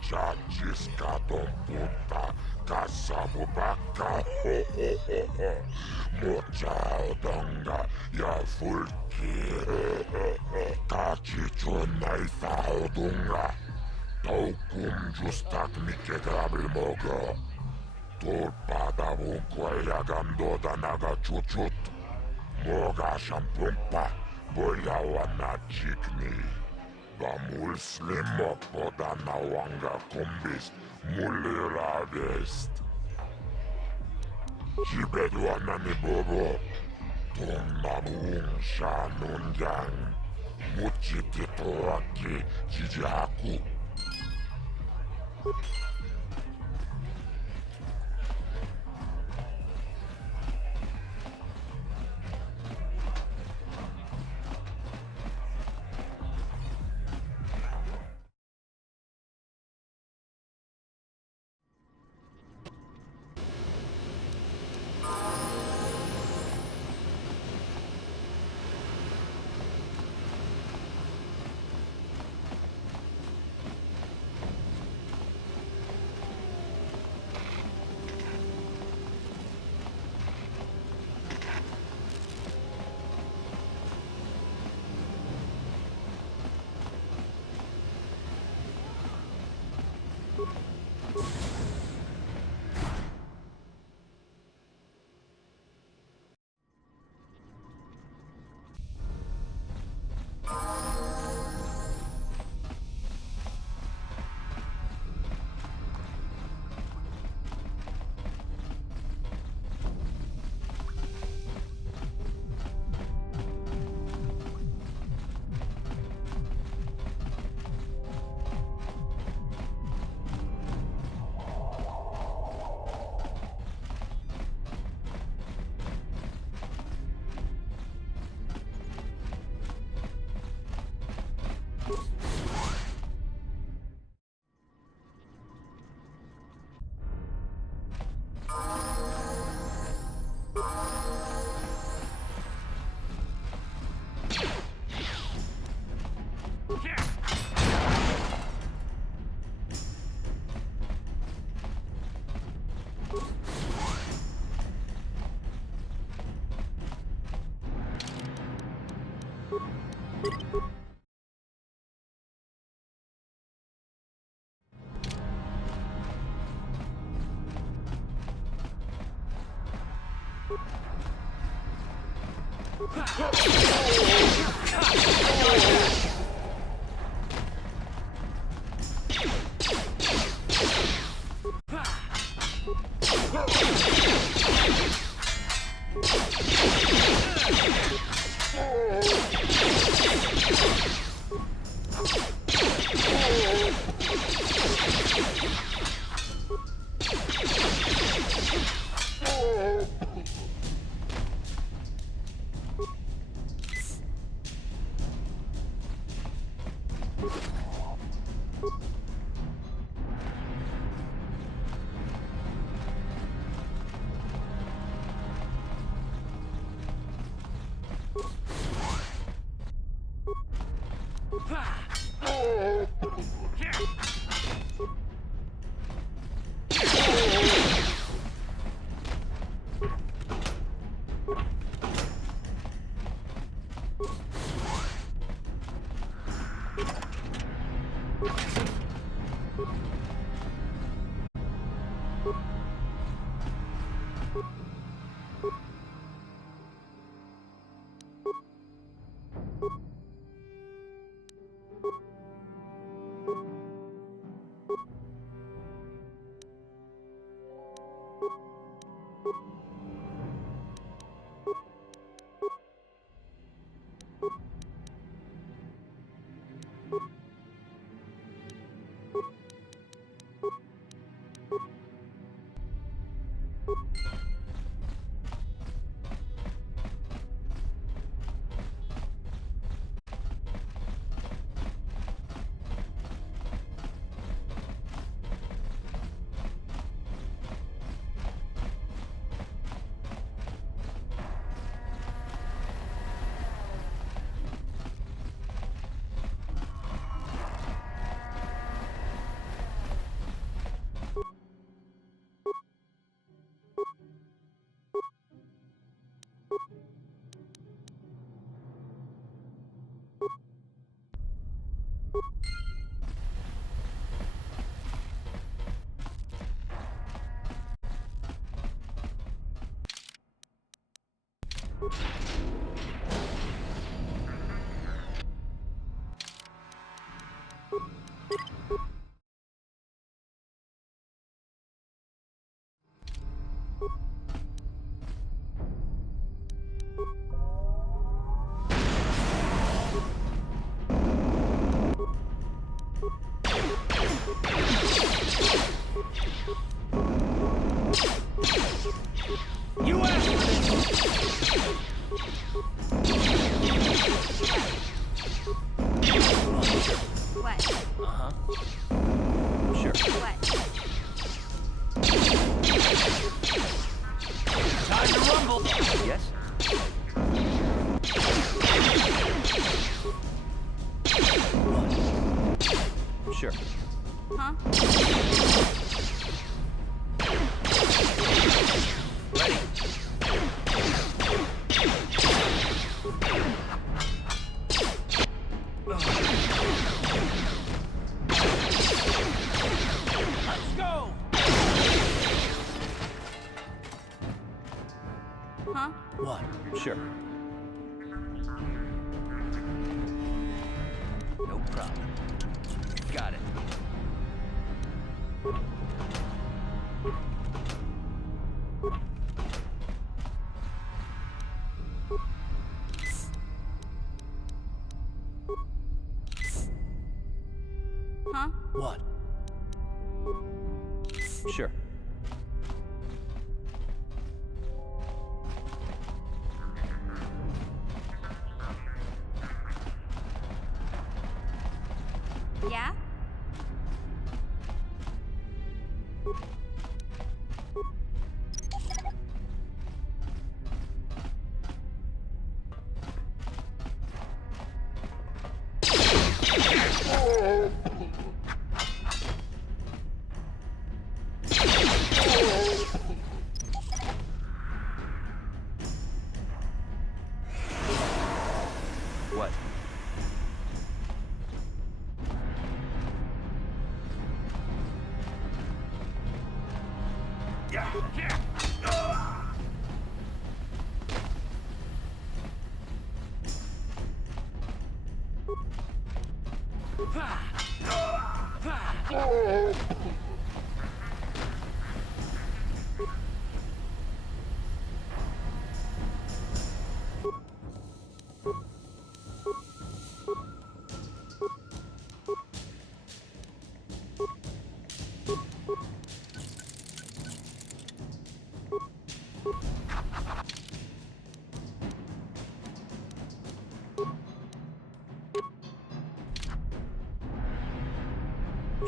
Chachis katong puta. Kasabu baka. Ho ho ho ho. Mochao donga. Ya fulki. Kachichon naithao dunga. Taukum justak mikegrabel mogo. Tulpada vunquaya gandoda naga chuchut. Moga shampumpa. Boyawana chikni. Bamul slimo poda nawanga kumbis. Mulira vest. Chibeduana ni bobo. Tung shanun yang. Muchitito aki. Chijaku. You asked for this! What? Uh-huh. Sure. What? Time to rumble! Yes? Sure. Huh? Ready. Let's go! Huh? What? Sure. No problem. Got it. Huh? What? Sure. Yeah? What?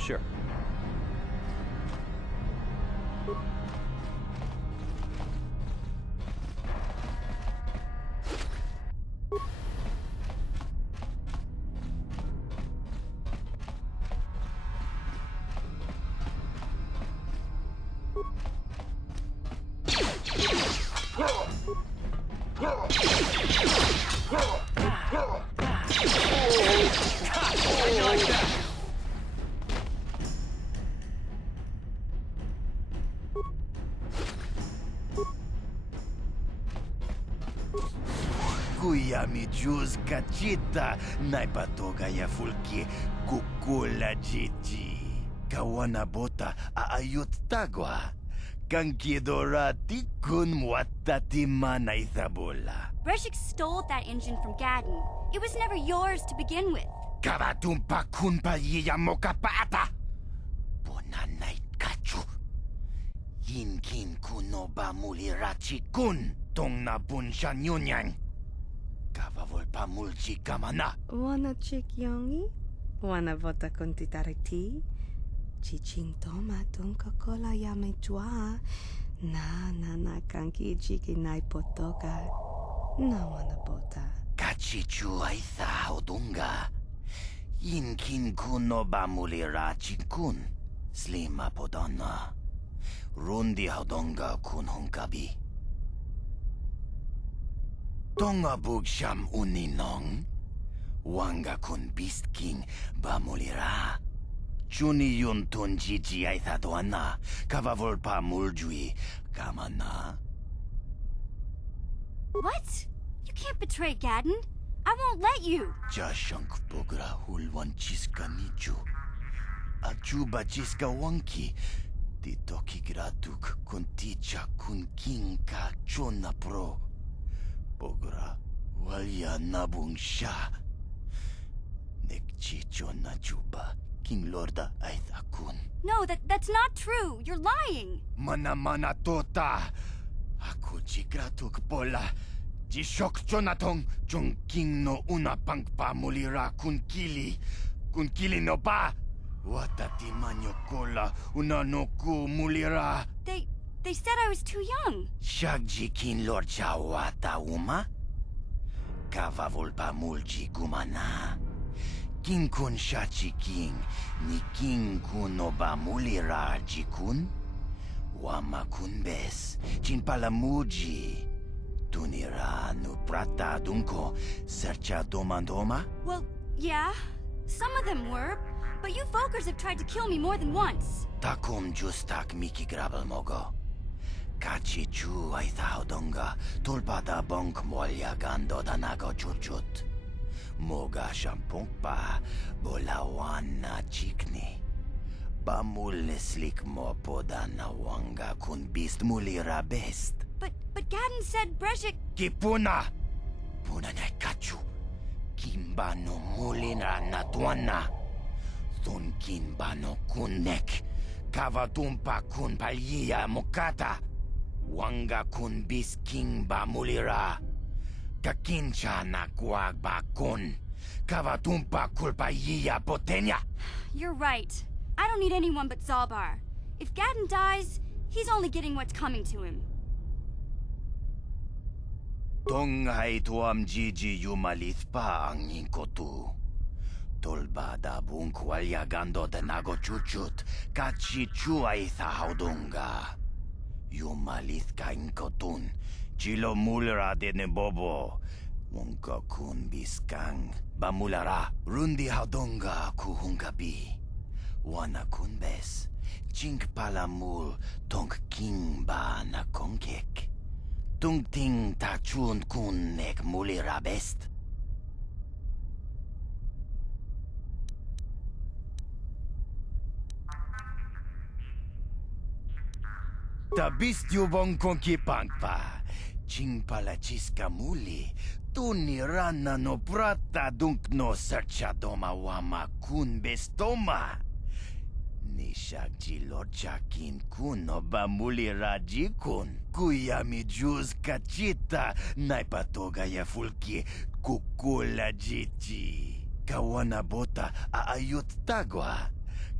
Sure. Kuya mi juz kachita naipatoga ya fulki kukula jiji. Kawana bota aayut tagwa. Kankidorati kun muatati manaithabola. Breshik stole that engine from Gadden. It was never yours to begin with. Kabatumpa kun payiya mokapaata. Bonanay kachu. Yinkin kuno ba mulirachi kun tong nabunsha nyunyang. Kavavol pa mulchi kamana. Wanna chick yongi? Wanna vota con titariti? Chichintoma tunka kola yame chua. Na kanki chiki nai potoka. Na wanna bota. Kachichu aitha odunga. Yinkin kuno ba mulirachi kun. Slima podonna. Rundi hodonga kun hunkabi. Tonga bugsham uninong. Wanga kun beast king bamulira. Chuni yun tun jiji aithadoana. Kavavol pa muljui kamana. What? You can't betray Gadden. I won't let you. Jashank bogra hulwan chiska nichu. Achuba chiska wanki. Titoki gratuk kunticha kun king ka chona pro. Bogra walya nabung sha. Nekchi chona chuba. King Lorda Aithakun. No, that's not true. You're lying. Mana tota. Aku jigratuk pola. Jishok Jonathan Jong King no una pangpa mulira kunkili. Kunkili no ba. Watati manyo kola una no ku mulira. They said I was too young. Shagji King Lord Chawata uma. Kava volpa mulji gumana. King kun shachi king, ni king kun oba mulira jikun, wama kun bes, chin palamuji, tunira nu prata dunko, sercha domandoma? Well, yeah, some of them were, but you folkers have tried to kill me more than once. Takum justak miki grabel mogo. Kachi chu aithao donga, tulpada bonk molya gando danago chuchut. Moga shampongpa, bolawana chikni. Bamul slik mo podana wanga kun bist mulira best. But Gadden said Brejik... Kipuna! Puna na kachu. Kimba no mulina natuana. Thun kimba no kunek. Kavatumpa kun palya mokata. Wanga kun bis kimba mulira. Kakincha na kuagba kun. Kavatumpa kulpaiya potenya. You're right. I don't need anyone but Zalbar. If Gadden dies, he's only getting what's coming to him. Tonghai tuam jiji yumalith pa ang inkotu. Tolbada bunkwalya gando de nago chuchut. Kachichu aitha haudunga. Yumalith ka inkotun. Chilo mulra de nebobo. Wonka kun biskang. Bamulara. Rundi haudunga kuhungabi. Wana kun bes. Chink palamul. Tonk king ba na konkek. Tung ting ta chun kun nek mulira best. Ta bist yu bon konki pangpa. Ching pala chiska muli. Tuni rana no prata dunk no sercha doma wama kun bestoma. Nishak jilorcha kin kun no bamuli raji kun. Kuya mi juz kachita. Naipatoga ya fulki kukula jichi. Kawana bota aayut tagwa.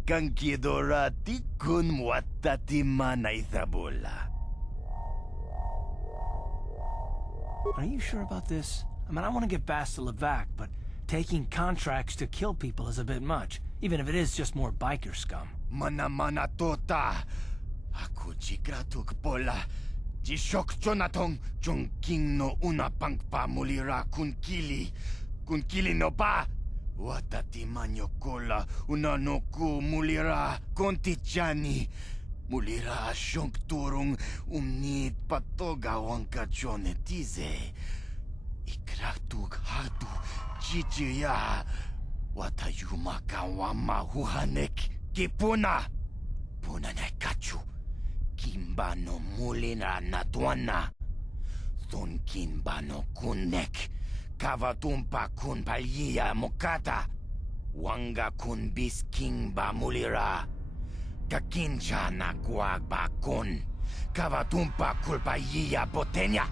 Kankidorati kun watati manaithabula. Are you sure about this? I mean, I want to get Bastila back, but taking contracts to kill people is a bit much, even if it is just more biker scum. Mana tota. Aku jigratuk pola. Jishok Jonathan Jong King no una pangpa mulira kunkili. Kunkili no ba. Watati manyo kola una no ku mulira kontichani. Mulira shonk turung umnit patoga wanka chonetize. Ikratuk hadu chichiya. Watayumaka wama huhanek. Kipuna. Puna na kachu. Kimba no mulina natuana. Thun kimba no kunek. Kavatumpa kun palya mokata. Wanga kun bis kimba mulira. Kakincha na kuagba kun. Kavatumpa kulpaiya potenya.